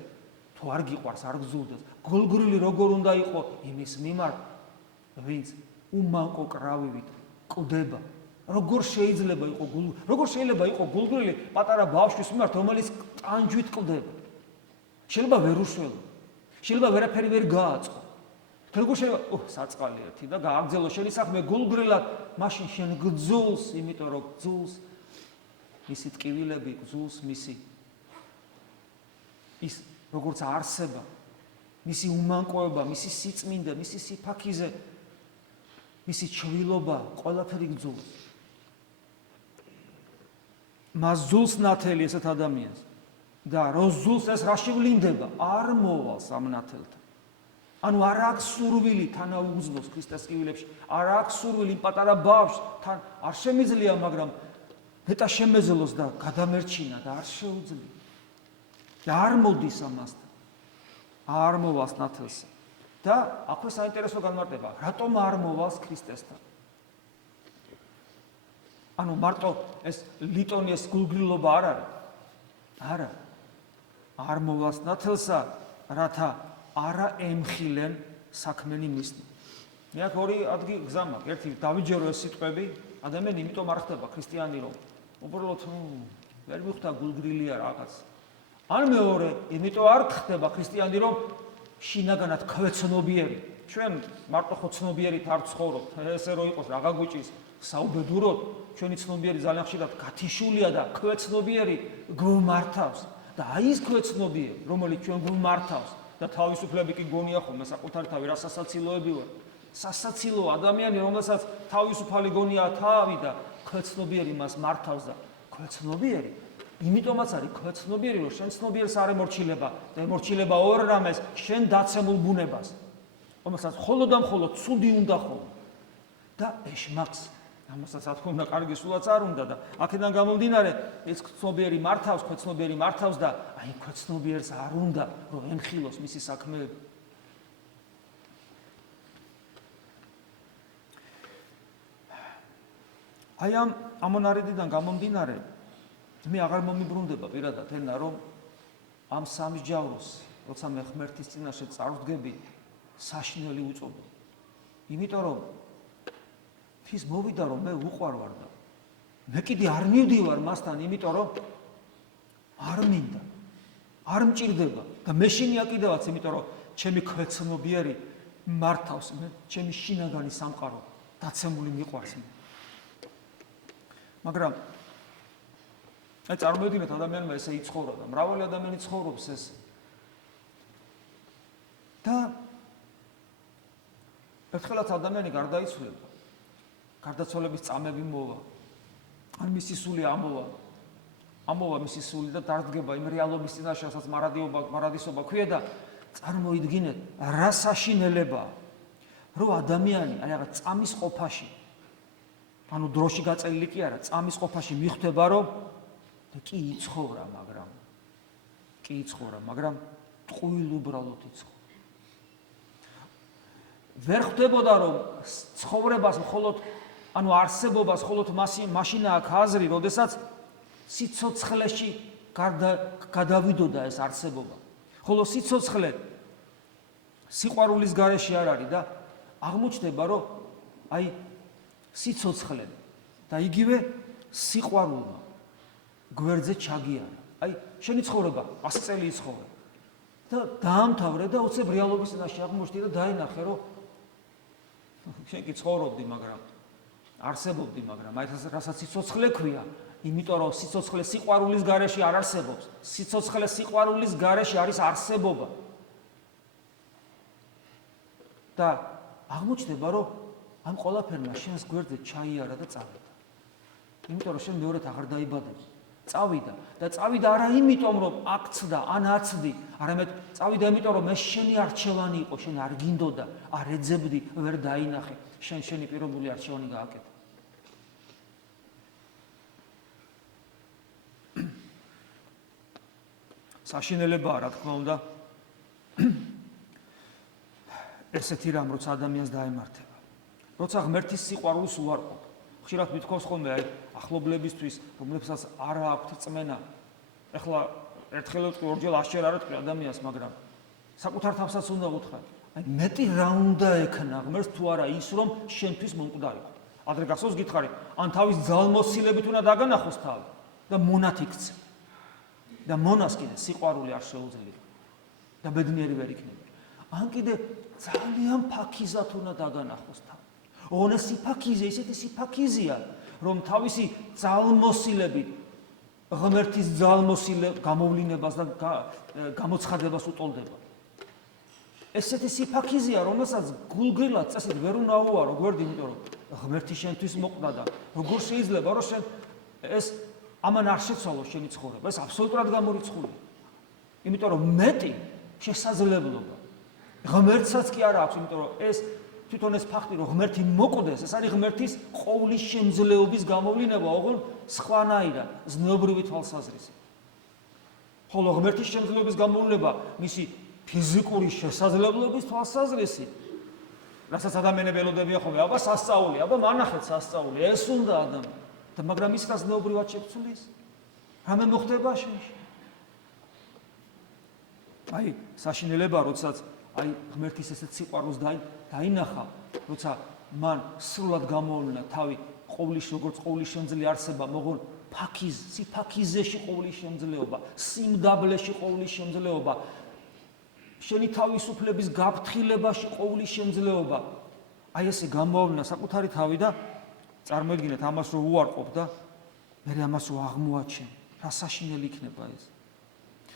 თუ არ გიყვარს, არ გზულდეს. გულგრილი როგორ უნდა იყო იმის მიმართ, ვინც უმანკო კრავივით კვდება. როგორ შეიძლება იყო გულგრილი პატარა ბავშვის მიმართ, რომელიც ტანჯვით კვდება. შეიძლება ვერ უშველო. შეიძლება ვერაფერი ვერ გააწყო. როგორ შეიძლება საწყალი ერთი და გააგრძელო შენი საქმე გულგრილად, მაშინ შენ გძულს, იმიტომ რომ გძულს მისი ტკივილები, გძულს მისი ის როგორც არსება, მისი უმანკოება, მისი სიწმინდე, მისი სიფაქიზე, მისი ჩვილობა, ყველაფერი გძულს. მას ძულს ნათელი ესეთ ადამიანს და რო ზულს ეს რაში ვლინდება? არ მოვალს ამ ნათელთან. ანუ არ აქვს სურვილი თანაუგრძნოს ქრისტეს ტკივილებში, არ აქვს სურვილი იმ პატარა ბავშვს თან არ შემიძლია, მაგრამ ნეტა შემეძლოს და გადამერჩინა და არ შეუძლია. და არ მოდის ამასთან. არ მოვალს ნათელს. და აქვე საინტერესო განმარტება, რატომ არ მოვალს ქრისტესთან? ანუ მარტო ეს ლიტონიეს გულგრილობა არ არის. არა. არ მოვალს ნათელსა, რათა არა ემხილენ საქმენი მისნი. მე აქ ორი ადგილი გზა მაქვს. ერთი დავიჯერო ეს სიტყვები, ადამიანი იმიტომ არ ხდება ქრისტიანი, რომ უბრალოდ ვერ მიხვდა გულგრილია რაღაც. ან მეორე, იმიტომ არ ხდება ქრისტიანი, რომ შინაგანად ქვეცნობიერი. ჩვენ მარტო ხო ცნობიერით არ ცხოვრობთ. ესე რო იყოს რაღა გვიჭის საუბედუროდ, ჩვენი ცნობიერი ძალიან ხშირად გათიშულია და ქვეცნობიერი გვმართავს. და აი ის ქვეცნობიერი, რომელიც ჩვენ გვმართავს და თავისუფლები კი გონია ხოლმე საკუთარი თავი, რა სასაცილოები ვარ. სასაცილო ადამიანი, რომელსაც თავისუფალი გონია თავი და ქვეცნობიერი მას მართავს და ქვეცნობიერი, იმიტომაც არის ქვეცნობიერი, რომ შენ ცნობიერს არ ემორჩილება და ემორჩილება ორ რამეს, შენ დაცემულ ბუნებას, რომელსაც მხოლოდ და მხოლოდ ცუდი უნდა ხოლმე და ეშმაკს. ამასაც რა თქმა უნდა კარგი სულაც არ უნდა და აქედან გამომდინარე ეს ცნობიერი მართავს, ქვეცნობიერი მართავს და აი ქვეცნობიერს არ უნდა რომ ემხილოს მისი საქმეები. აი ამ ამონარიდიდან გამომდინარე მე აღარ მომიბრუნდება პირადად ენა რომ ამ სამსჯავროს როცა მე ღმერთის წინაშე წარვდგები საშინელი უწოდო. იმიტომ რომ ის მოვიდა რომ მე უყვარ ვარ და მე კიდე არ მივდივარ მასთან, იმიტომ რომ არ მინდა, არ მჭირდება და მე შინია კიდევაც, იმიტომ რომ ჩემი ქვეცნობიერი მართავს, მე ჩემი შინაგანი სამყარო დაცემული მიყვარს. მაგრამ აი წარმოვიდგინეთ ადამიანმა ესე იცხოვრა და მრავალი ადამიანი ცხოვრობს ეს და ერთხელაც ადამიანი გარდაიცვლება. გარდაცვალების წამები მოვა. ან მისი სული ამოვა მისი სული და დარდგება იმ რეალობის წინაშე, რასაც მარადისობა ქვია და წარმოიდგინეთ, რა საშინელებაა, რომ ადამიანი აი რაღაც წამის ყოფაში, ანუ დროში გაწელილი კი არა, წამის ყოფაში მიხვდება, რომ კი იცხოვრა, მაგრამ ტყუილ უბრალოდ იცხოვრა. ვერ ხვდებოდა, რომ ცხოვრებას მხოლოდ ანუ არსებობას მხოლოდ მაშინ აქვს აზრი, როდესაც სიცოცხლეში გადავიდოდა ეს არსებობა. ხოლო სიცოცხლე სიყვარულის გარეშე არ არის და აღმოჩნდება, რომ აი სიცოცხლე და იგივე სიყვარულმა გვერდზე ჩაგიარა. აი შენი ცხოვრება 100 წელი იცხოვრე და დაამთავრე და უცებ რეალობის წინაშე აღმოჩნდი და დაინახე, რომ შენ კი ცხოვრობდი, მაგრამ არსებობდი, მაგრამ აი რასაც სიცოცხლე ქვია, იმიტომ რომ სიცოცხლე სიყვარულის გარეშე არ არსებობს. სიცოცხლე სიყვარულის გარეშე არის არსებობა. და აღმოჩნდება, რომ ამ ყველაფერმა შენს გვერდზე ჩაიარა და წავიდა. იმიტომ რომ შენ მეორედ აღარ დაიბადები. წავიდა და წავიდა არა იმიტომ, რომ აქცდა ან აცდი, არამედ წავიდა იმიტომ, რომ ეს შენი არჩევანი იყო, შენ არ გინდოდა, არ ეძებდი, ვერ დაინახე, შენი პირობული არჩევანი გააკეთა. საშინელებაა, რა თქმა უნდა, ესეთი რამ, როცა ადამიანს დაემართება. როცა ღმერთის სიყვარულს უარყოფ. ხშირად მithქოს ხოლმე აი ახლობლებისთვის, რომლებსაც არ აქვთ წმენა. ეხლა ერთხელ ვიტყვი, ორჯერ 100-ჯერ არ ვიტყვი ადამიანს, მაგრამ საკუთარ თავსაც უნდა ვუთხრა. აი მეტი რა უნდა ექნა ღმერთს თუ არა ის, რომ შენთვის მომკვდარიყო. ადრე გახსოვს გითხარი, ან თავის ძალმოსილებით უნდა დაგანახოს თავი და მონათ იქცე. და მონას კიდე სიყვარული არ შეუძლია და ბედნიერი ვერ იქნება. ან კიდე ძალიან ფაქიზად უნდა დაგანახოს თავი. ოღონდ სიფაქიზე ისეთი სიფაქიზეა, რომ თავისი ძალმოსილებით ღმერთის გამოვლინებას და გამოცხადებას უტოლდება. ესეთი სიფაქიზეა, რომელსაც გულგრილად წესით ვერ უნდა უარო, გვერდი, იმიტომ რომ ღმერთი შენთვის მოკვდა და როგორ შეიძლება რომ შენ ეს ამან არ შეცვალოს შენი ცხოვრება. ეს აბსოლუტურად გამორიცხულია. იმიტომ რომ მეტი შესაძლებლობა ღმერთსაც კი არ აქვს, იმიტომ რომ ეს თვითონ ეს ფაქტი რომ ღმერთი მოკვდეს, ეს არის ღმერთის ყოვლის შემძლეობის გამოვლინება, ოღონდ სხვანაირად, ზნეობრივი თვალსაზრისით. ხოლო ღმერთის შემძლეობის გამოვლინება მისი ფიზიკური შესაძლებლობის თვალსაზრისით, რასაც ადამიანები ელოდებიან ხოლმე, აბა სასწაული, აბა მანახეთ სასწაული, ეს უნდა ადამიანი. და მაგრამ ის რაც ზნეობრივად შეცვლის, რამე მოხდება შენში? აი, საშინელება, როდესაც აი ღმერთის ესეთ სიყვარულს დაინახა, როცა მან სრულად გამოავლინა თავი როგორც ყოვლის შემძლე არსება, მოღონ სიფაქიზეში ყოვლის შემძლეობა, სიმდაბლეში ყოვლის შემძლეობა, შენი თავისუფლების გაფრთხილებაში ყოვლის შემძლეობა. აი ესე გამოავლინა საკუთარი თავი და წარმოიდგინეთ ამას რომ უარყოფ და მე ამას რო აღმოაჩენ, რა საშინელი იქნება ეს.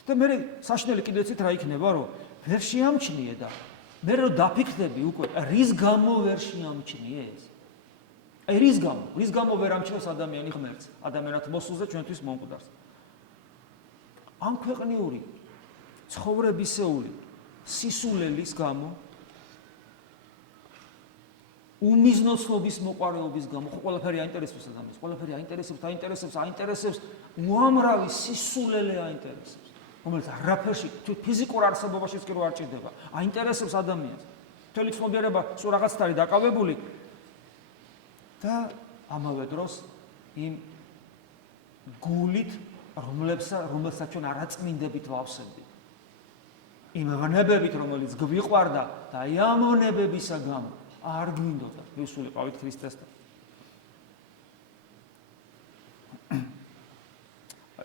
და მე საშინელი კიდეც რა იქნება, რომ ვერ შეამჩნიე და მე რო დაფიქრდები უკვე, რის გამო ვერ შეამჩნიე ეს? აი რის გამო ვერ ამჩნევს ადამიანი ღმერთს, ადამიანად მოსულს და ჩვენთვის მომკვდარს. ამ ქვეყნიური ცხოვრებისეული სისულელის გამო, უმიზნოცნობის მოყარეობის გამო, ხო ყველაფერი აინტერესებს ადამიანს, ყველაფერი აინტერესებს, უამრავი სისულელე აინტერესებს. რომელიც არაფერში, ფიზიკურ არსებობაშიც კი რო არ ჭირდება, აინტერესებს ადამიანს. მთელი ცნობიერება სულ რაღაცით არის დაკავებული და ამავე დროს იმ გულით, რომელსაც ჩვენ არაწმინდებით ვავსებდით. იმ ვნებებით, რომელიც გვიყვარდა და აი ამ ვნებებისა გამო არ გვინდოდა მივსულიყავით ქრისტესთან.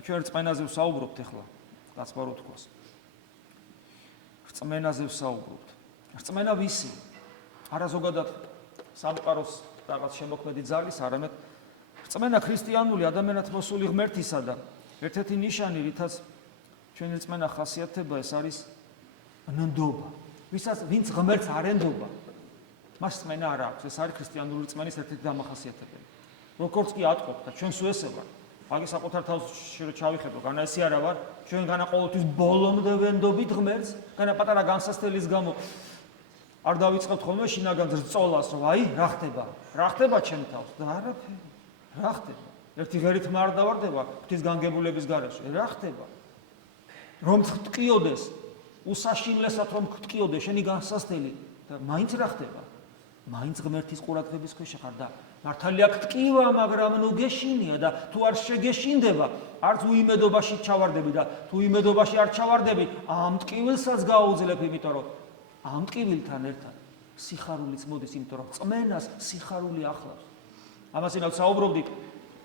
ჩვენ რწმენაზე ვსაუბრობთ ახლა. გასპარო თქოს. რწმენაზე ვსაუბრობთ. რწმენა ვისი? არა ზოგადად სამყაროს რაღაც შემოქმედი ძალის, არამედ რწმენა ქრისტიანული ადამიანად მოსული ღმერთისა და ერთ-ერთი ნიშანი, რითაც ჩვენი რწმენა ხასიათდება, ეს არის ნდობა. ვინც ღმერთს არ ენდობა, მას რწმენა არ აქვს. ეს არის ქრისტიანული რწმენის ერთ-ერთი დამახასიათებელი. როგორც კი ატყობთ და ჩვენს ეს ვარ, მაგის საკუთარ თავში რო ჩავიხედო, განა ესე არა ვარ, ჩვენ განა ყოველთვის ბოლომდე ვენდობით ღმერთს, განა პატარა განსასწრების გამო არ დავიწყებთ ხოლმე შინაგან ზრწოლას, რომ აი, რა ხდება ჩემ თავს? და არაფერი. რა ხდება? ერთი ღერით მარ დავარდება ღვთის განგებულების გარეშე. რა ხდება? რომ თკიოდეს, უსაშინლესად რომ თკიოდეს შენი განსასწრელი და მაინც რა ხდება? მაინც ღმერთის ყურადღების ქვეშ ხარ და მართალია გტკივა, მაგრამ ნუ გეშინია და თუ არ შეგეშინდება, არც უიმედობაში ჩავარდები და თუ იმედობაში არ ჩავარდები, ამ ტკივილსაც გაუძლებ, იმიტომ რომ ამ ტკივილთან ერთად სიხარულიც მოდის, იმიტომ რომ წმენას სიხარული ახლავს. ამასინაც საუბრობდით,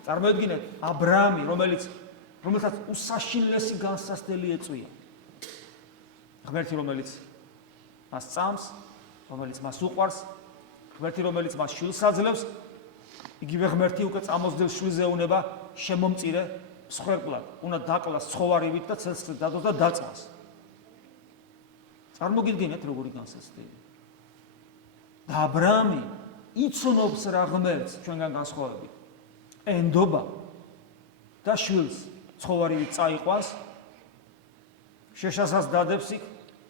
წარმოედგინეთ, აბრაამი, რომელსაც უსაშინლესი განსასწრელი ეწვია. ღმერთი, რომელიც მას წამს, რომელიც მას უყვარს, ღმერთი, რომელიც მას შვილს აძლევს, იგივე ღმერთი უკვე წამოსძილ შვილს ეუნება შემომწირე მსხვერპლად, უნდა დაკლას ცხოვარივით და ცეცხლით დადოს და დაწვას. წარმოგიდგენთ როგორი განსასწრელი. და აბრაამი იცნობს რა ღმერთს ჩვენგან განსხვავებით. ენდობა და შვილს ცხოვარივით წაიყვანს, შეშასაც დადებს იქ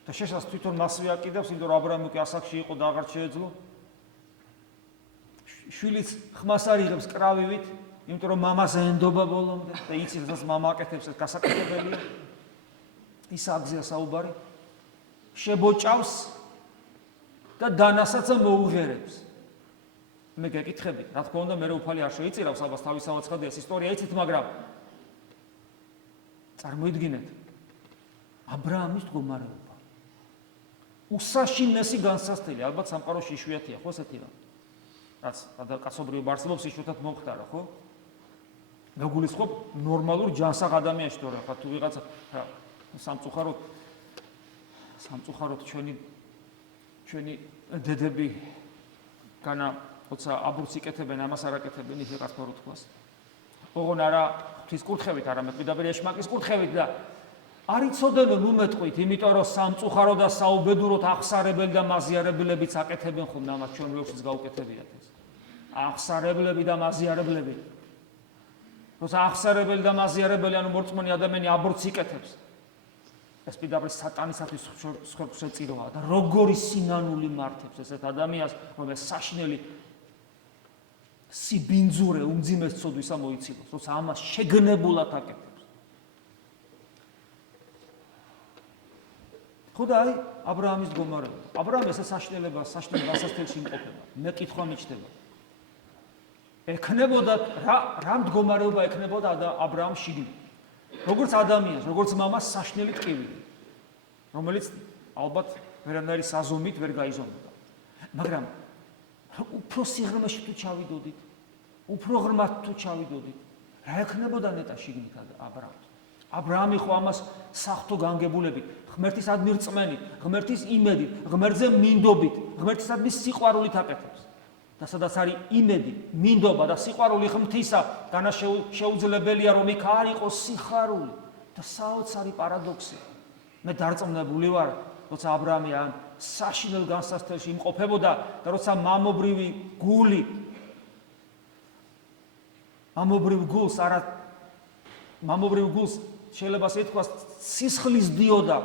და შეშას თვითონ მასვე აკიდებს, იმიტომ რომ აბრაამი უკვე ასაკში იყო და აღარ შეეძლო. შვილიც ხმას არ იღებს კრავივით, იმიტომ რომ მამას ენდობა ბოლომდე და იცის, რასაც მამა აკეთებს, ეს გასაკეთებელია. ის აგზია საუბარი. შებოჭავს და დანასაც მოუღერებს. მე გეკითხებით, რა თქმა უნდა, მე უფალი არ შეიწირავს აბას თავისთავად ცხადია, ეს ისტორია იცით, მაგრამ წარმოიდგინეთ აბრაამის მდგომარეობა. უსაშინლესი განსასწრელი, ალბათ სამყაროში იშვიათია, ხო ესეთი რა? რაც კაცობრიობა არსებობს, იშვიათად მომხდარა, ხო? მეგულისხმობ ნორმალურ ჯანსაღ ადამიანში, თორე ხა თუ ვიღაცა სამწუხაროდ ჩვენი ჩვენი დედები განა როცა აბურთს იკეთებენ, ამას არ აკეთებენ ისე ყასფორო თქواس. ოღონ არა ღვთის კურთხევით, არამედ პირდაპირ ეშმაკის კურთხევით და არ იცოდნენ უმეტყვით, იმიტომ რომ სამწუხარო და საუბედუროდ აღსარებელი და მაზიარებლებიც აკეთებენ ხოლმე ამას ჩვენ როეშიც გაუკეთებიათ ეს. აღსარებლები და მაზიარებლები. როცა აღსარებელი და მაზიარებელი ანუ მორწმუნე ადამიანი აბორტს იკეთებს. ეს პირდაპირ სატანისათვის შეწიროა და როგორი სინანული მართებს ესეთ ადამიანს, რომელიც საშინელი სიბინძურე უმძიმეს ცოდვისა მოიცილოს, როცა ამას შეგნებულად აკეთებს. ხო და აი ა ブラ ამის მდგომარეობა. ა ブラ ამ ესე საშინელება ასასთელში იმყოფება. მე კითხვა მიჩნდება. ეკნებოდა რა მდგომარეობა ეკნებოდა ა ブラ ამ შიგნით. როგორც ადამიანს, როგორც მამას საშინელი ტკივილი, რომელიც ალბათ ვერანაირი საზომით ვერ გაიზომება. მაგრამ უფრო სიღრმეში თუ ჩავიდოდით, უფრო ღრმად თუ ჩავიდოდით, რა ეკნებოდა ნეტა შიგნით ა ブラ ამს. ა ブラ ამი ხო ამას სახთო განგებულებით, ღმერთის ადმირწმენით, ღმერთის იმედით, ღმერთზე მინდობით, ღმერთისადმი სიყვარულით აკეთებს. და სადაც არის იმედი, მინდობა და სიყვარული ღმრთისა, განა შეუძლებელია რომ იქ არ იყოს სიხარული და საოცარი პარადოქსი. მე დარწმუნებული ვარ, როცა ა ブラ ამი ამ საშინელ განსასწრებში იმყოფებოდა და როცა მამობრივი გულს შეიძლება ითქვას სისხლის დიოდა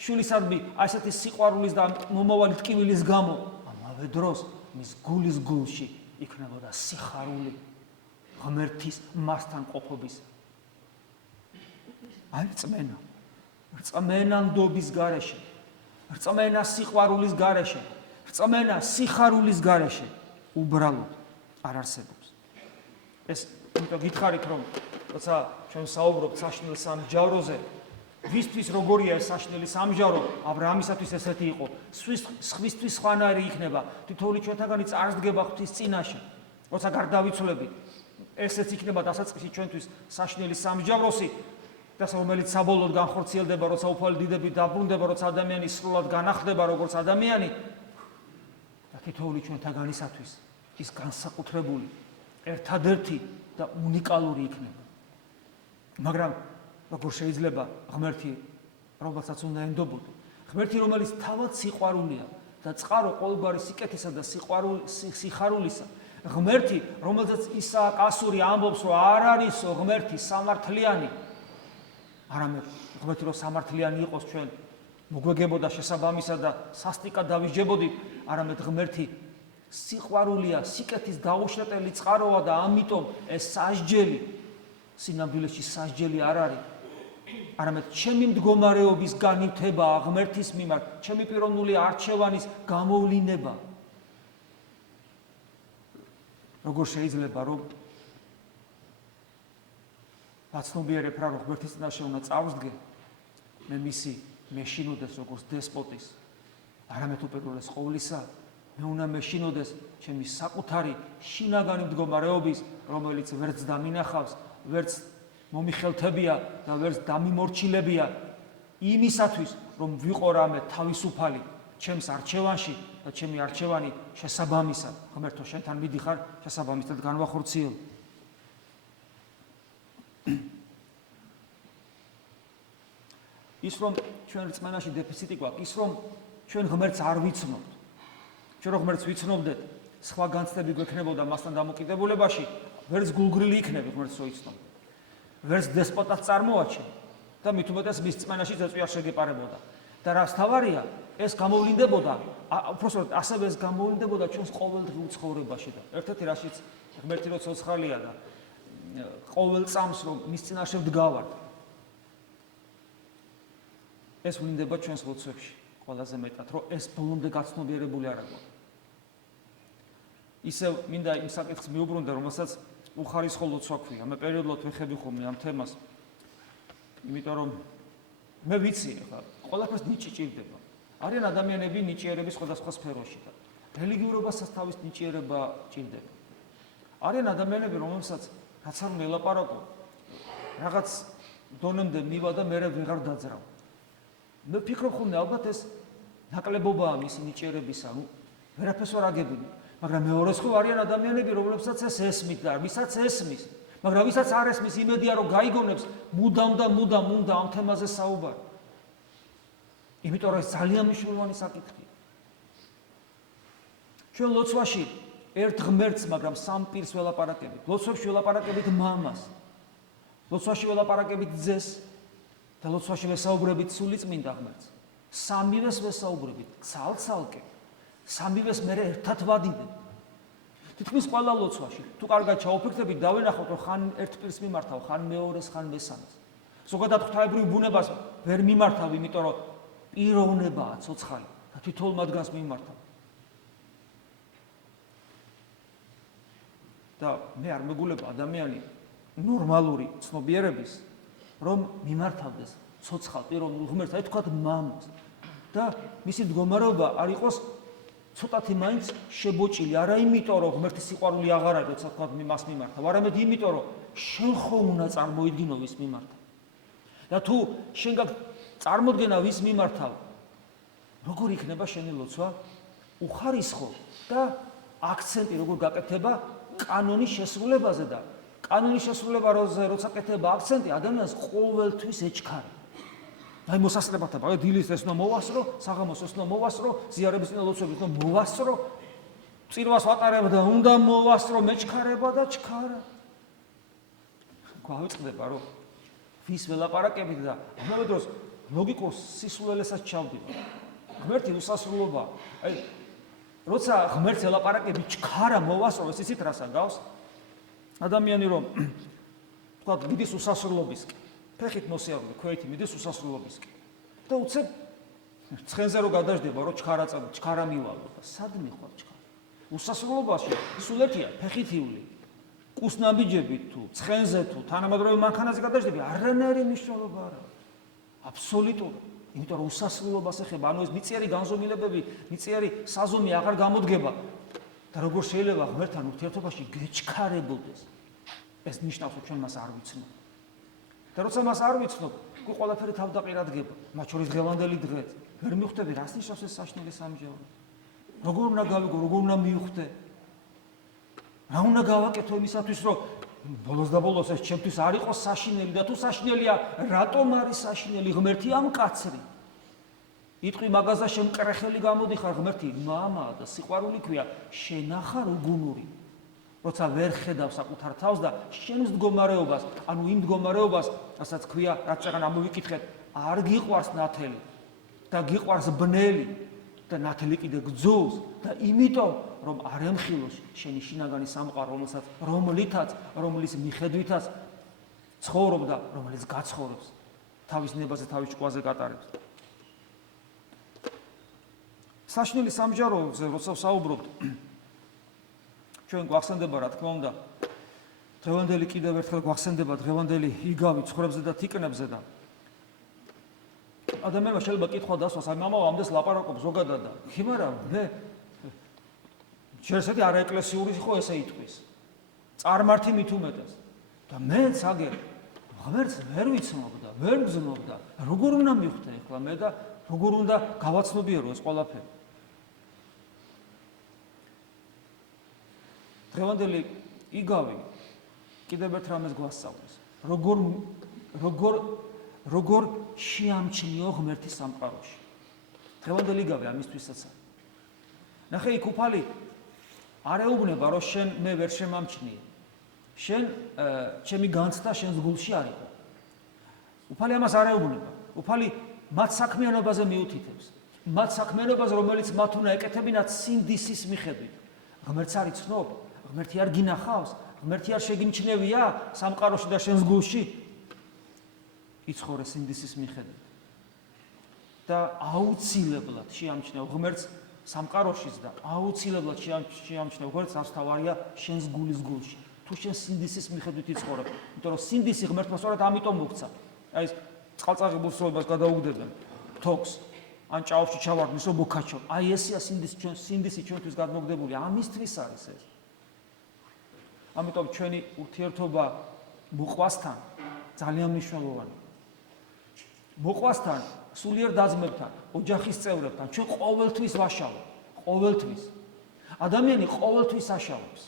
შვილისადმი ასეთი სიყვარულის და მომავალი ტკივილის გამო, ამავე დროს მის გულის გულში იქნებოდა სიხარული ღმერთის მასთან ყოფობის. აი რწმენა ნდობის გარეშე, რწმენა სიყვარულის გარეშე, რწმენა სიხარულის გარეშე უბრალოდ არ არსებობს. ეს იმიტომ გითხარით რომ როცა ჩვენ საუბრობთ საშინელ სამსჯავროზე, ვისთვის როგორია ეს საშინელი სამსჯავრო, ა ブラ ამისათვის ესეთი იყო, სხვისთვის სხვანაირი იქნება, თითოეული ჩვენთაგანი წარსდგება ღვთის წინაშე, როცა გარდავიცვლებით, ესეც იქნება დასაწყისი ჩვენთვის საშინელი სამსჯავროსი, რომელიც საბოლოოდ განხორციელდება, როცა უფალი დიდებით დაბრუნდება, როცა ადამიანი სრულად განახლდება როგორც ადამიანი და თითოეული ჩვენთაგანისათვის ის განსაკუთრებული, ერთადერთი და უნიკალური იქნება. მაგრამ როგორ შეიძლება ღმერთი, რომელსაც უნდა ენდობოდო, ღმერთი, რომელიც თავად სიყვარულია და წყარო ყოველგვარი სიკეთისა და სიხარულისა, ღმერთი, რომელზეც ისააკ ასური ამბობს, რომ არ არისო ღმერთი სამართლიანი, არამედ ღმერთი რომ სამართლიანი იყოს ჩვენ მოგვეგებოდა შესაბამისად და სასტიკად დავისჯებოდით, არამედ ღმერთი სიყვარულია, სიკეთის დაუშლეტელი წყაროა და ამიტომ ეს სასჯელი სინამდვილეში სასჯელი არ არის, არამედ ჩემი მდგომარეობის განივთებაა ღმერთის მიმართ, ჩემი პიროვნული არჩევანის გამოვლინება. როგორ შეიძლება რომ ვაცნობიერებ რა, რომ ღმერთის წინაშე უნდა წავსდგე, მე მისი მეშინოდეს როგორც დესპოტის, არამედ უპირველეს ყოვლისა, მე უნდა მეშინოდეს ჩემი საკუთარი შინაგანი მდგომარეობის, რომელიც ვერც დამინახავს, ვერც მომიხელთებია და ვერც დამიმორჩილებია იმისათვის, რომ ვიყო რამე თავისუფალი ჩემს არჩევანში და ჩემი არჩევანი შესაბამისად, ღმერთო შენთან მიდიხარ, შესაბამისად განვახორციელ. ის რომ ჩვენ რწმენაში დეფიციტი გვაქვს, ის რომ ჩვენ ღმერთს არ ვიცნობთ. ჩვენ რომ ღმერთს ვიცნობდეთ, სხვა განცდები გვექნებოდა მასთან დამოკიდებულებაში, ვერც გულგრილი იქნები ღმერთს რო იცნობ. ვერც დესპოტას წარმოაჩენ და მით უმეტეს მის რწმენაში წეწვი არ შეგეპარებოდა. და რაც თავარია, ეს გამოვლინდებოდა, უпроსტოდ ასევე ეს გამოვლინდებოდა ჩვენს ყოველდღიურ ცხოვრებაში და ერთ-ერთი რაშიც ღმერთი რო ცოცხალია და ყოველ წამს რომ მის წინაშე ვდგავართ. ეს ვლინდება ჩვენს ლოცვებში ყველაზე მეტად, რომ ეს ბოლომდე გაცნობიერებული არ აქვს. ისევ მინდა იმ საკითხს მიუბრუნდე, რომელსაც უხარისხო ლოცვა ქვია. მე პერიოდულად ვეხები ხოლმე ამ თემას. იმიტომ რომ მე ვიცი, ხა, ყველაფერს ნიჭი ჭირდება. არიან ადამიანები ნიჭიერების სხვადასხვა სფეროში და რელიგიურობასაც თავის ნიჭიერება ჭირდება. არიან ადამიანები, რომელსაც რაც არ უნდა ელაპარაკო, რაღაც დონემდე მივა და მე ვეღარ დაძრავ. მე ფიქრობ ხოლმე, ალბათ ეს ნაკლებობაა მისი ნიჭიერებისა, ვერაფერს ვერ აგებინო. მაგრამ მეორეს ხო არიან ადამიანები, რომლებსაც ეს ესმით და ვისაც ესმის, მაგრამ ვისაც არ ესმის, იმედია რომ გაიგონებს, მუდამ უნდა ამ თემაზე საუბარი. იმიტომ რომ ეს ძალიან მნიშვნელოვანი საკითხია. ჩვენ ლოცვაში ერთ ღმერთს, მაგრამ სამ პირს ველაპარაკებით. ლოცვებში ველაპარაკებით მამას. ლოცვაში ველაპარაკებით ძეს და ლოცვაში ვესაუბრებით სულიწმინდა ღმერთს. სამივეს ვესაუბრებით ცალ-ცალკე. სამივეს მე ერთად ვადიდებ. თითქმის ყველა ლოცვაში, თუ კარგად ჩაუფიქრდებით, დავენახოთ, რომ ხან ერთ პირს მიმართავ, ხან მეორეს, ხან მესამეს. ზოგადად ღვთაებრივ ბუნებას ვერ მიმართავ, იმიტომ რომ პიროვნებაა ცოცხალი და თითოეულ მათგანს მიმართავ. და მე არ მეგულება ადამიანი ნორმალური ცნობიერების, რომ მიმართავდეს ცოცხალ პიროვნულ ღმერთს, აი თქვათ მამას და მისი მდგომარეობა არ იყოს ცოტათი მაინც შებოჭილი, არა იმიტომ რომ ღმერთის სიყვარული აღარ არის, როცა თქვათ მას მიმართავ, არამედ იმიტომ რომ შენ ხო უნდა წარმოიდგინო ვის მიმართავ. და თუ შენ გაქვს წარმოდგენა ვის მიმართავ, როგორ იქნება შენი ლოცვა უხარისხო და აქცენტი როგორ გაკეთება კანონის შესრულებაზე და კანონის შესრულებაზე როცა კეთება აქცენტი ადამიანს ყოველთვის ეჩქარება. აი მოსასწრებათა ბაღი დილის ეს უნდა მოვასწრო, საღამოს ეს უნდა მოვასწრო, ზიარების წინა ლოცვების უნდა მოვასწრო, წირვას ვატარებ და უნდა მოვასწრო, მეჩქარება და ჩქარა. გვავიწყდება რომ ვის ველაპარაკებით და ამავე დროს ლოგიკურ სისულელესაც ჩავდივარ. ღმერთი უსასრულოა. აი როცა ღმერთს ელაპარაკებით ჩქარა მოვასწრო, ეს ისიც რას აგავს? ადამიანი რომ თქვა მიდის უსასრულობისკენ. ფეხით მოსიარულე, ქვეითი მიდის უსასრულობისკენ. და უცებ ცხენზე რო გადაждდება, რომ ჩქარა მივალო და სად მიხვალ ჩქარა? უსასრულობაში სულ ერთია, ფეხით ივლი. კუსნაბიჯებით თუ ცხენზე თუ თანამედროვე მანქანაზე გადაждები, არანაირი მნიშვნელობა არ აქვს. აბსოლუტურად. იმიტომ რომ უსასრულობას ეხება, ანუ ეს მიწიერი განზომილებები, მიწიერი საზომი აღარ გამოდგება და როგორ შეიძლება ღმერთთან ურთიერთობაში გეჩქარებოდეს. ეს ნიშნავს, რომ ჩვენ მას არ ვიცნობ. და როცა მას არ ვიცნობ, უკვე ყველაფერი თავდაყირადგება, მათ შორის დღევანდელი დღეც. ვერ მივხვდები, რას ნიშნავს ეს საშინელი სამჯარო. როგორ უნდა გავიგო, როგორ უნდა მივხვდე? რა უნდა გავაკეთო იმისათვის, რომ ბოლოს და ბოლოს ეს ჩემთვის არ იყოს საშინელი და თუ საშინელია, რატომ არის საშინელი ღმერთი ამ კაცრი? იტყვი მაგაზა შემკრეხელი გამოდიხარ ღმერთი, მამაა და სიყვარული ქვია, შენ ახარ უგუნური. როცა ვერ ხედავ საკუთარ თავს და შენს მდგომარეობას, ანუ იმ მდგომარეობას, რასაც ქვია, რაც წეგან ამოვიკითხეთ, არ გიყვარს ნათელი და გიყვარს ბნელი და ნათელი კიდე გძულს და იმიტომ რომ არ ემხილოს შენი შინაგანი სამყარო, რომლის მიხედვითაც ცხოვრობ და რომელიც გაცხოვრებს, თავის ნებაზე, თავის ჭკუაზე გატარებს. საშინელი სამჯაროზე როცა ვსაუბრობთ, ჩვენ გვახსენდება, რა თქმა უნდა, დღევანდელი კიდევ ერთხელ გვახსენდება დღევანდელი იგავი ცხოვრებზე და თიკნებზე და ადამიანმა შეიძლება კითხვა დასვას, აი მამაო ამდენს ლაპარაკობს ზოგადად და ხიმარა მე შეიძლება არაეკლესიური ხო ესე იტყვის. წარმართი მით უმეტეს. და მეც აგერ ღმერთს ვერ ვიცნობ და ვერ გზნობ და როგორ უნდა მივხვდე ახლა მე და როგორ უნდა გავაცნობიერო ეს ყველაფერი. დღევანდელი იგავი კიდევ ერთ რამეს გვასწავლის. როგორ შეამჩნიო ღმერთის სამყაროში. დღევანდელი იგავი ამისთვისაც არის. ნახე იქ უფალი არ ეუბნება, რომ შენ მე ვერ შემამჩნიე. შენ ჩემი განცდა შენს გულში არ იყო. უფალი ამას არ ეუბნება. უფალი მათ საქმიანობაზე მიუთითებს. მათ საქმიანობაზე, რომელიც მათ უნდა ეკეთებინათ სინდისის მიხედვით. ღმერთს არ იცნობ, ღმერთი არ გინახავს, ღმერთი არ შეგიმჩნევია სამყაროში და შენს გულში. იცხოვრე სინდისის მიხედვით. და აუცილებლად შეამჩნევ ღმერთს სამყაროშიც და აუცილებლად შეამჩნევ ღმერთს, რაც თავარია შენს გულის გულში. თუ შენ სინდისის მიხედვით იცხოვრებ, იმიტომ რომ სინდისი ღმერთმა სწორედ ამიტომ მოგცა. აი ეს წყალწაღებულ სროებას გადაუგდებენ თოქს, ან ჭაობში ჩავარდნის რომ მოგაჩო. აი ესეა სინდისი ჩვენთვის გადმოგდებული, ამისთვის არის ეს. ამიტომ ჩვენი ურთიერთობა მოყვასთან ძალიან მნიშვნელოვანია. მოყვასთან სულიერ დაძმებთან, ოჯახის წევრებთან, ჩვენ ყოველთვის ვაშალობ, ყოველთვის. ადამიანი ყოველთვის აშალობს.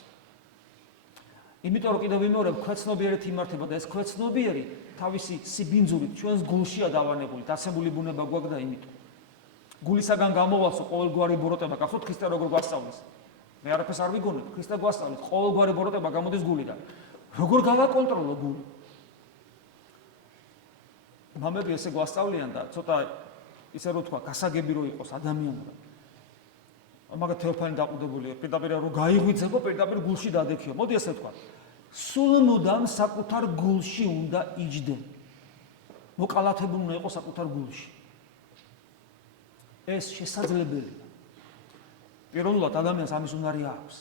იმიტომ რომ კიდევ ვიმეორებ, ქვეცნობიერით იმართება და ეს ქვეცნობიერი თავისი სიბინძურით ჩვენს გულშია დავანებული, დაცემული ბუნება გვაქვს და იმიტომ. გულისაგან გამოვალსო ყოველგვარი ბოროტება, გახსოვთ ქრისტე როგორ გვასწავლის? მე არაფერს არ ვიგონებ, ქრისტე გვასწავლის, ყოველგვარი ბოროტება გამოდის გულიდან. როგორ გავაკონტროლო გული? მამები ესე გვასწავლიან და ცოტა ისე რომ თქვა, გასაგები რო იყოს ადამიანურად. მაგათ თეოფანი დაყუდებულია, პირდაპირ რომ გაიღვიძებო, პირდაპირ გულში დადექიო. მოდი ესე თქვა. სულ მუდამ საკუთარ გულში უნდა იჯდე. მოკალათებული უნდა იყოს საკუთარ გულში. ეს შესაძლებელია. პირველად ადამიანს ამის უნარი აქვს.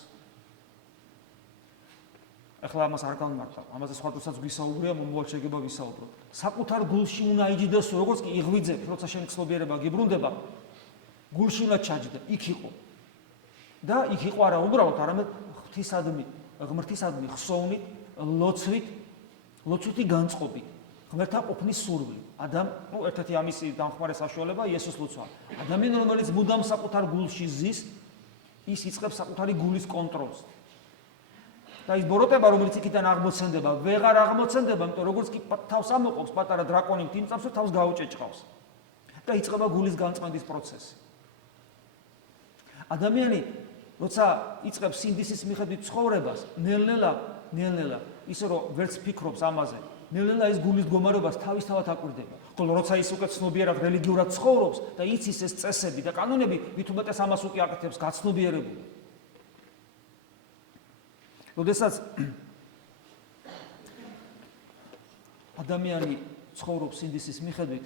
ახლა ამას არ განმარტავ. ამაზე სხვა დროსაც ვისაუბრია, მომავალ შეგება ვისაუბროთ. საკუთარ გულში უნდა იჯდეს, როგორც კი იღვიძებ, როცა შენი ცნობიერება გიბრუნდება, გულში უნდა ჩაჯდე, იქ იყო. და იქ იყო არა უბრალოდ, არამედ ღმრთისადმი ხსოვნით, ლოცვითი განწყობით, ღმერთთან ყოფნის სურვილი. ერთ-ერთი ამისი დამხმარე საშუალება იესოს ლოცვა. ადამიანი, რომელიც მუდამ საკუთარ გულში ზის, ის იწყებს საკუთარი გულის კონტროლს. და ის ბოროტება, რომელიც იქიდან აღმოცენდება, ვეღარ აღმოცენდება, იმიტომ როგორც კი თავს ამოყობს პატარა დრაკონი მტიმწავს და თავს გაუჭეჭყავს. და იწყება გულის განწმენდის პროცესი. ადამიანი როცა იწყებს სინდისის მიხედვით ცხოვრებას, ნელ-ნელა, ისე რომ ვერც ფიქრობს ამაზე, ნელ-ნელა ის გულის მდგომარეობას თავისთავად აკვირდება. ხოლო როცა ის უკვე ცნობიერად რელიგიურად ცხოვრობს და იცის ეს წესები და კანონები, მით უმეტეს ამას უკვე აკეთებს გაცნობიერებული. როდესაც ადამიანი ცხოვრობს სინდისის მიხედვით,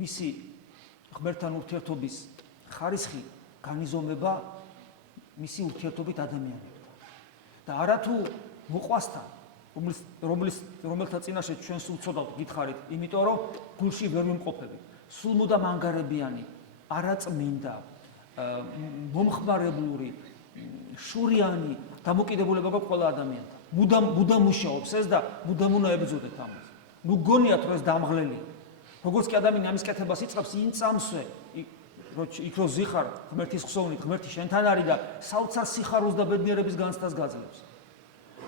მისი ღმერთთან ურთიერთობის ხარისხი განიზომება მისი ურთიერთობით ადამიანებთან. და არათუ მოყვასთან, რომელთა წინაშე ჩვენ სულ ცოდავთ გითხარით, იმიტომ რომ გულში ვერ ვიმყოფებით. სულ მუდამ ანგარებიანი, არაწმინდა, მომხმარებლური, შურიანი დამოკიდებულება გაქვს ყველა ადამიანთან. მუდამ მუშაობს ეს და მუდამ უნდა ებრძოდეთ ამას. ნუ გონიათ რომ ეს დამღლელია. როგორც კი ადამიანი ამის კეთებას იწყებს, იმ წამსვე იქ რო ზიხარ ღმერთის ხსოვნით, ღმერთი შენთან არის და საოცარ სიხარულს და ბედნიერების განცდას გაძლევს.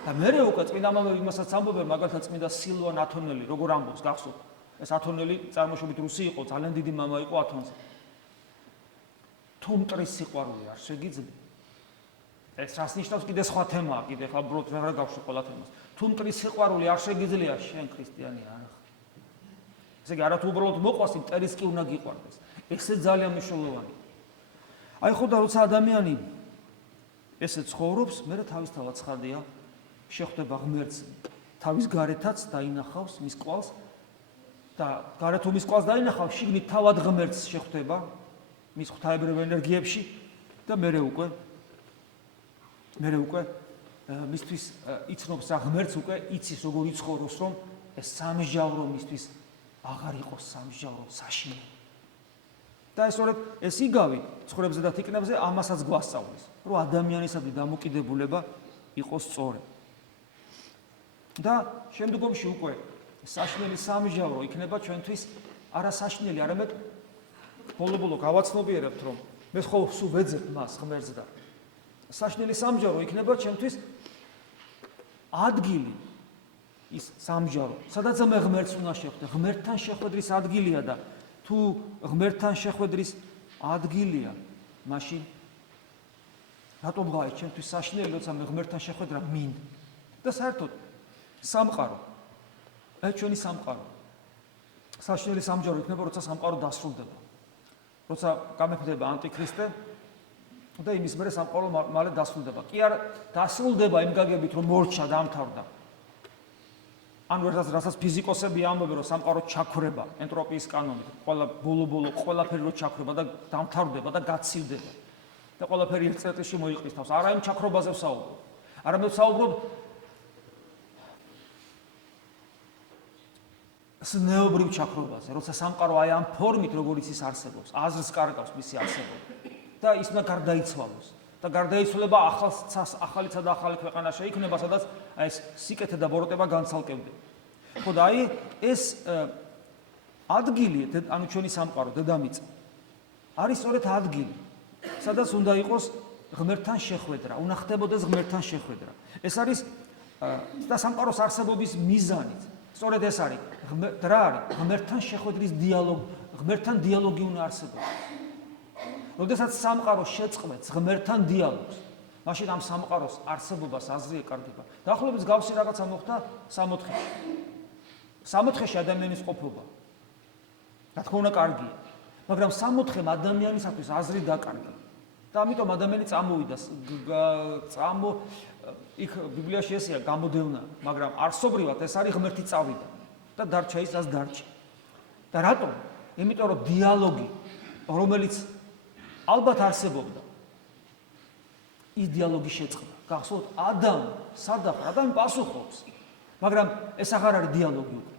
და მერე უკვე წმინდა მამები იმასაც ამბობენ, მაგალითად წმინდა სილვან ათონელი, როგორ ამბობს, გახსოვთ? ეს ათონელი წარმოშობით რუსი იყო, ძალიან დიდი მამა იყო ათონზე. თუ მტრის სიყვარული არ შეგიძლია. ეს რას ნიშნავს, კიდე სხვა თემაა, კიდე ხა უბრალოდ ვეღარ გავშვი ყველა თემას. თუ მტრის სიყვარული არ შეგიძლია, შენ ქრისტიანი არ ხარ. ესე იგი, არათუ უბრალოდ მოყვას, მტერის კი უნდა გიყვარდეს. ესე ძალიან მნიშვნელოვანია. აი ხო და როცა ადამიანი ესე ცხოვრობს, მე თავისთავად ცხადია, შეხვდება ღმერთს, თავის გარეთაც დაინახავს მის კვალს და გარეთ თუ მის კვალს დაინახავს, შიგნით თავად ღმერთს შეხვდება მის ღვთაებრივ ენერგიებში და მე უკვე მისთვის იცნობს რა ღმერთს უკვე იცის როგორ იცხოვროს, რომ ეს სამჟავრო მისთვის აღარ იყოს სამჟავრო, საშინელი. და სწორედ ეს იგავი ცხოვრებზე და თიკნებზე ამასაც გვასწავლის, რომ ადამიანისადმი დამოკიდებულება იყოს სწორი. და შემდგომში უკვე საშინელი სამჟავრო იქნება ჩვენთვის არა საშინელი, არამედ ბოლო-ბოლო გავაცნობიერებთ, რომ მე ხო სულ ვეძებ მას ღმერთს და საშინელი სამჟავრო იქნება ჩვენთვის ადგილი ის სამჟავრო, სადაც მე ღმერთს უნდა შეხვდე, ღმერთთან შეხვედრის ადგილია და თუ ღმერთთან შეხვედრის ადგილია, მაშინ რატომ გაი ჩვენთვის საშინელი, როცა მე ღმერთთან შეხვედრა მინდა. და საერთოდ სამყარო, აი ჩვენი სამყარო. საშინელი სამჯარო იქნება, როცა სამყარო დასრულდება. როცა გამეფდება ანტიქრისტე და იმის მერე სამყარო მალე დასრულდება. კი არ დასრულდება იმ გაგებით, რომ მორჩა დამთავრდა. ან რასაც ფიზიკოსები ამბობენ, რომ სამყარო ჩაქრება ენტროპიის კანონით, ბოლო-ბოლო ყველაფერი რო ჩაქრება და დამთავრდება და გაცივდება. და ყველაფერი ერთ წელიწადში მოიყრის თავს. არა იმ ჩაქრობაზე ვსაუბრობ. არამედ ვსაუბრობ ნეობრივ ჩაქრობაზე, როცა სამყარო აი ამ ფორმით, როგორიც ის არსებობს, აზრს კარგავს მისი არსებობა და ის უნდა გარდაიცვალოს. და გარდაიცვალება ახალისა და ახალი ქვეყანა შეიქმნება, სადაც აი ეს სიკეთე და ბოროტება განცალკევდება. ხო და აი ეს ადგილი, ანუ ჩვენი სამყარო, დედამიწა, არის სწორედ ადგილი, სადაც უნდა იყოს ღმერთთან შეხვედრა, უნდა ხდებოდეს ღმერთთან შეხვედრა. ეს არის და სამყაროს არსებობის მიზანიც. სწორედ ეს არის. რა არის? ღმერთთან შეხვედრის დიალოგი, ღმერთთან დიალოგი უნდა არსებობდეს. როდესაც სამყარო შეწყობს ღმერთთან დიალოგს, მაშინ ამ სამყაროს არსებობას აზრი ეკარგება. დაახლოებით გავსი რაღაცა მოხდა 64-ში. 64-ში ადამიანის ყოფობა. რა თქმა უნდა, კარგია. მაგრამ 64-მ ადამიანისათვის აზრი დაკარგა. და ამიტომ ადამიანი წამოვიდა, იქ ბიბლიაში ესეა გამოდევნა, მაგრამ არსობრივად ეს არის ღმერთი წავიდა და დარჩა ის, რაც დარჩა. და რატომ? იმიტომ რომ დიალოგი, რომელიც ალბათ არსებობდა, ის დიალოგი შეწყდა. გახსოვთ, ადამი პასუხობს, მაგრამ ეს აღარ არის დიალოგი უკვე.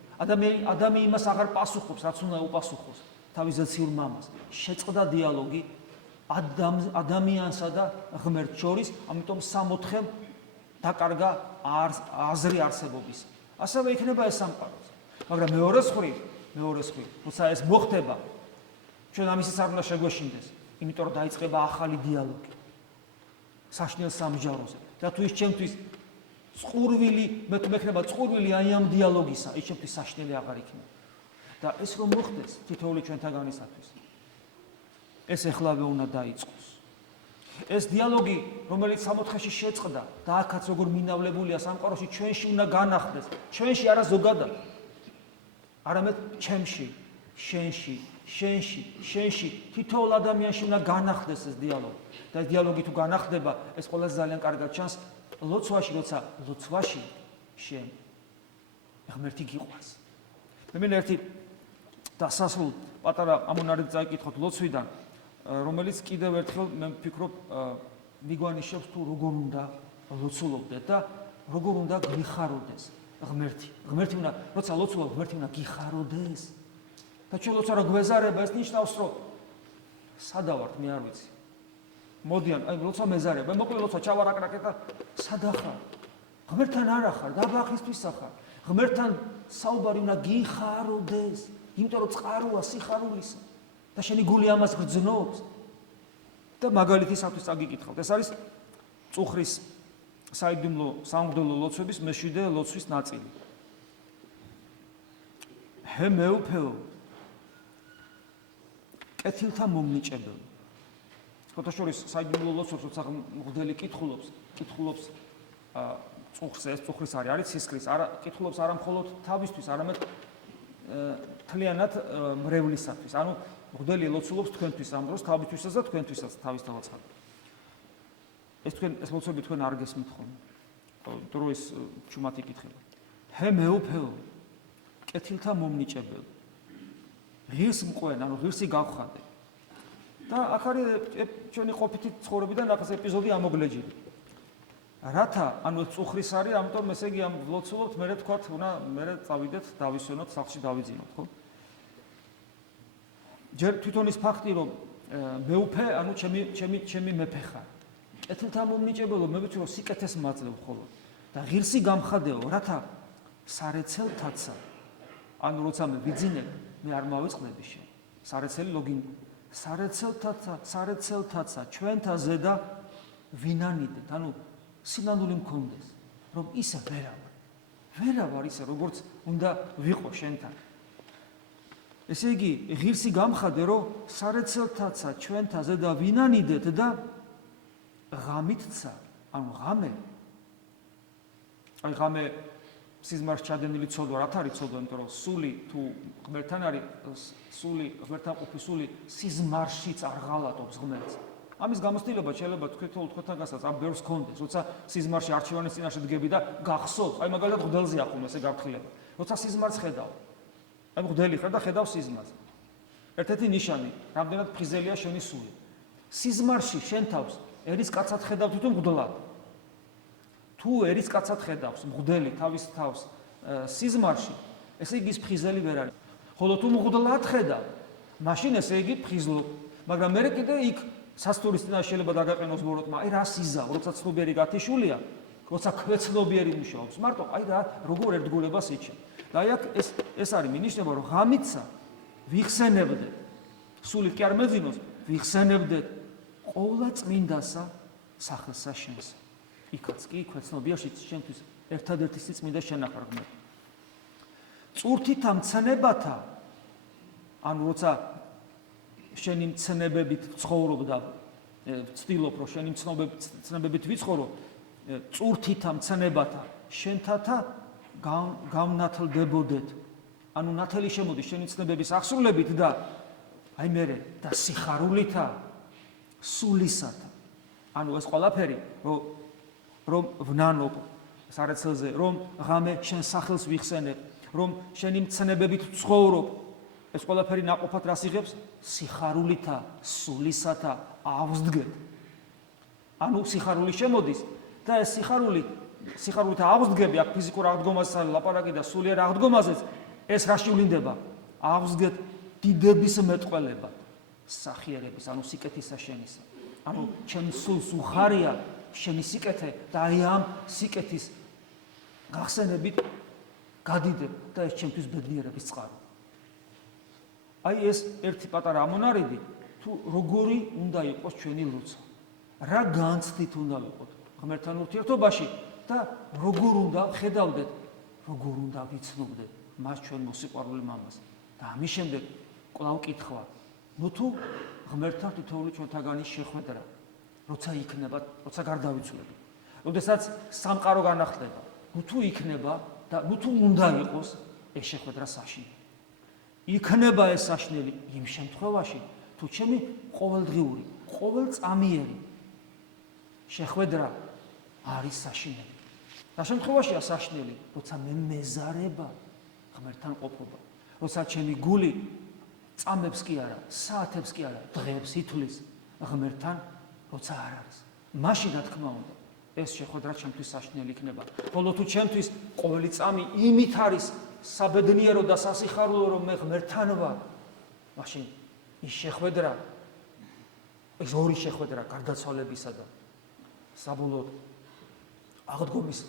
ადამი იმას აღარ პასუხობს, რაც უნდა უპასუხოს თავის ზეციურ მამას. შეწყდა დიალოგი ადამიანსა და ღმერთს შორის, ამიტომ 64-მ დაკარგა აზრი არსებობის. ასევე იქნება ეს სამყარო. მაგრამ მეორე მხრივ, როცა ეს მოხდება, ჩვენ ამისიც არ უნდა შეგვეშინდეს, იმიტომ რომ დაიწყება ახალი დიალოგი საშნელ სამჟაროზე. და თუ ის ჩემთვის წყურვილი, მე მექნება წყურვილი აი ამ დიალოგისა, ის ჩემთვის საშნელი აღარ იქნება. და ეს რომ მოხდეს თითოეული ჩვენთაგანისათვის, ეს ეხლავე უნდა დაიწყოს. ეს დიალოგი, რომელიც 64-ში შეწყდა და აქაც როგორ მინავლებულია სამყაროში, ჩვენში უნდა განახდეს. ჩვენში არა ზოგადად, არამედ ჩემში, შენში, თითოეულ ადამიანში უნდა განახდეს ეს დიალოგი. და ეს დიალოგი თუ განახდება, ეს ყველაზე ძალიან კარგად ჩანს ლოცვაში, როცა ლოცვაში შენ ღმერთი გიყვარს. მე მინდა ერთი დასასრულ პატარა ამონარიდი წაიკითხოთ ლოცვიდან, რომელიც კიდევ ერთხელ მე ვფიქრობ მიგვანიშნებს თუ როგორ უნდა ლოცულობდეთ და როგორ უნდა გიხაროდეს ღმერთი. ღმერთი უნდა, როცა ლოცულობ, ღმერთი უნდა გიხაროდეს. და ჩვენ ლოცვა რა გვეზარება, ეს ნიშნავს, რომ სადავართ, მე არ ვიცი. მოდიან, აი ლოცვა მეზარება, მოკლედ ლოცვა ჩავარაკრაკე და სადახარ. ღმერთთან არ ახარ, დაბახისთვის ახარ. ღმერთთან საუბარი უნდა გიხაროდეს, იმიტომ რომ წყაროა სიხარულისა. და შენი გული ამას გრძნობს. და მაგალითისათვის წაგიკითხავთ. ეს არის წუხრის სამღვდელო ლოცვების მე-7 ლოცვის ნაწილი. ჰე მეუფეო, კეთილთა მომნიჭებელი. ფოტოშორის საიდუმლო ლოცვებს, როცა მღვდელი კითხულობს წუხრს, ეს წუხრის არის სისხლის, კითხულობს არა მხოლოდ თავისთვის, არამედ თლიანად მრევლისათვის. ანუ მღვდელი ლოცულობს თქვენთვის ამ დროს, თავისთვისაც და თქვენთვისაც თავისთავად. ეს ლოცვები თქვენ არ გესმით ხოლმე. იმიტომ რომ ეს ჩუმად იკითხება. ჰე მეუფეო, კეთილთა მომნიჭებელი. ღირს მყვენ, ანუ ღირსი გავხადე. და აქ არის ჩვენი ყოფითი ცხოვრებიდან რაღაც ეპიზოდი ამოგლეჯილი. რათა, ანუ წუხრის არის, ამიტომ ესე იგი ამ ლოცულობთ, მე თქვათ, უნდა მე წავიდეთ, დავისვენოთ, სახლში დავიძინოთ, ხო? ჯერ თვითონ ის ფაქტი, რომ მეუფე, ანუ ჩემი მეფე ხარ. კეთილთა მომნიჭებელო, მე ვიცი, რომ სიკეთეს მაძლევ ხოლმე. და ღირსი გამხადეო, რათა სარეცელთაცა, ანუ როცა მე ვიძინებ, მე არ მავიწყდები შენ. სარეცელი ლოგინი. სარეცელთაცა ჩვენთა ზედა ვინანიდეთ, ანუ სინანული მქონდეს, რომ ისე ვერა ვარ ისე, როგორც უნდა ვიყო შენთან. ესე იგი, ღირსი გამხადე, რომ სარეცელთაცა ჩვენთა ზედა ვინანიდეთ და ღამითცა, ანუ ღამე სიზმარს ჩადენილი ცოდვა, რათ არის ცოდვა, იმიტომ რომ სული თუ ღმერთთან არის, ღმერთთან ყოფი სული სიზმარშიც არ ღალატობს ღმერთს. ამის გამოცდილება შეიძლება თქვენთაგანსაც ამ ბევრს გქონდეს, როცა სიზმარში არჩევანის წინაშე დგები და გახსოვს, აი მაგალითად მღვდელზე ახუნ ესე გაფრთხილება. როცა სიზმარს ხედავ, აი მღვდელი ხარ და ხედავ სიზმარს. ერთ-ერთი ნიშანი, რამდენად ფხიზელია შენი სული. სიზმარში შენ თავს ერის კაცად ხედავ თუ მღვდლად. თუ ერის კაცად ხედავს მღვდელი თავის თავს სიზმარში, ესე იგი ის ფხიზელი ვერ არის. ხოლო თუ მღვდლად ხედავ, მაშინ ესე იგი ფხიზლობ. მაგრამ მე კიდე იქ სასტურის წინაშე შეიძლება დაგაყენოს ბოროტმა, აი რა სიზავ, როცა ცნობიერი გათიშულია, როცა ქვეცნობიერი მუშაობს, მარტო აი რა როგორ ერთგულებას იჩენ. და აი აქ ეს არის მინიშნება, რომ ღამიცა ვიხსენებდეთ, სულით კი არ მეძინოს, ვიხსენებდეთ ყოვლა წმინდასა სახელსა შენსა. იქაც კი ქვეცნობიერში შენთვის ერთადერთი სიწმინდა შენ ახარ ღმერთო. წურთით ამ ცნებათა, ანუ როცა შენი მცნებებით ცხოვრობ და ვცდილობ, რომ შენი მცნებებით ვიცხოვრო, წურთით ამ ცნებათა შენთათა გამნათლდებოდეთ. ანუ ნათელი შემოდის შენი ცნებების აღსრულებით და აი მერე და სიხარულითა სულისათა. ანუ ეს ყველაფერი, რომ ვნანობ სარეცელზე, რომ ღამე შენ სახელს ვიხსენებ, რომ შენი მცნებებით ცხოვრობ, ეს ყველაფერი ნაყოფად რას იღებს? სიხარულითა, სულისათა ავსდგეთ. ანუ სიხარული შემოდის და ეს სიხარულითა ავსდგები, აქ ფიზიკურ აღდგომაზე ლაპარაკი და სულიერ აღდგომაზეც ეს რა შევლინდება? ავსდგეთ დიდების მეტყველებად, სახიერების, ანუ სიკეთისა შენისა. ანუ ჩემ სულს უხარია შენი სიკეთე და აი ამ სიკეთის გახსენებით გადიდებ და ეს ჩემთვის ბედნიერების წყარო. აი ეს ერთი პატარა ამონარიდი, თუ როგორი უნდა იყოს ჩვენი ლოცვა. რა განცდით უნდა ვიყოთ ღმერთთან ურთიერთობაში და როგორ უნდა ხედავდეთ, როგორ უნდა ვიცნობდეთ მას ჩვენ მოსიყვარული მამას. და ამის შემდეგ კვლავ კითხვა, ნუ თუ ღმერთთან თითოეული ჩვენთაგანი შეხვედრა, როცა იქნება, როცა გარდავიცვლებით. როდესაც სამყარო განახლდება, ნუ თუ იქნება და ნუ თუ უნდა იყოს ეს შეხვედრა საშინელი. იქნება ეს საშინელი იმ შემთხვევაში, თუ ჩემი ყოველდღიური, ყოველწამიერი შეხვედრა არის საშინელი. რა შემთხვევაშია საშინელი, როცა მე მეზარება ღმერთთან ყოფობა, როცა ჩემი გული წამებს კი არა, საათებს კი არა, დღეებს ითვლის ღმერთთან, როცა არ არის. მაშინ რა თქმა უნდა, ეს შეხვედრა ჩემთვის საშინელი იქნება. ხოლო თუ ჩემთვის ყოველი წამი იმით არის საბედნიერო და სასიხარულო, რომ მე ღმერთთან ვარ, მაშინ ის შეხვედრა, ეს ორი შეხვედრა გარდაცვალებისა და საბოლოოდ აღდგომის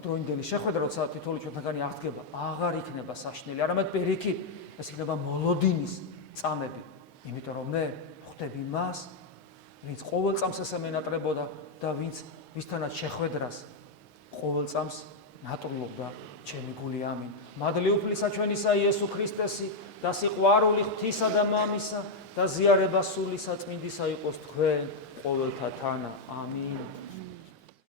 დროინდელი შეხვედრა, როცა თითოეული ჩვენთაგანი აღდგება, აღარ იქნება საშინელი, არამედ პირიქით, ეს იქნება მოლოდინის წამები, იმიტომ რომ მე ხვდები მას, ვინც ყოველ წამს ესე მენატრებოდა და ვისთანაც შეხვედრას ყოველ წამს ნატრულობდა ჩემი გული. ამინ. მადლი უფლისა ჩვენისა იესო ქრისტესი და სიყვარული ღვთისა და მამისა და ზიარება სულისა წმინდისა იყოს თქვენ ყოველთა თანა. ამინ.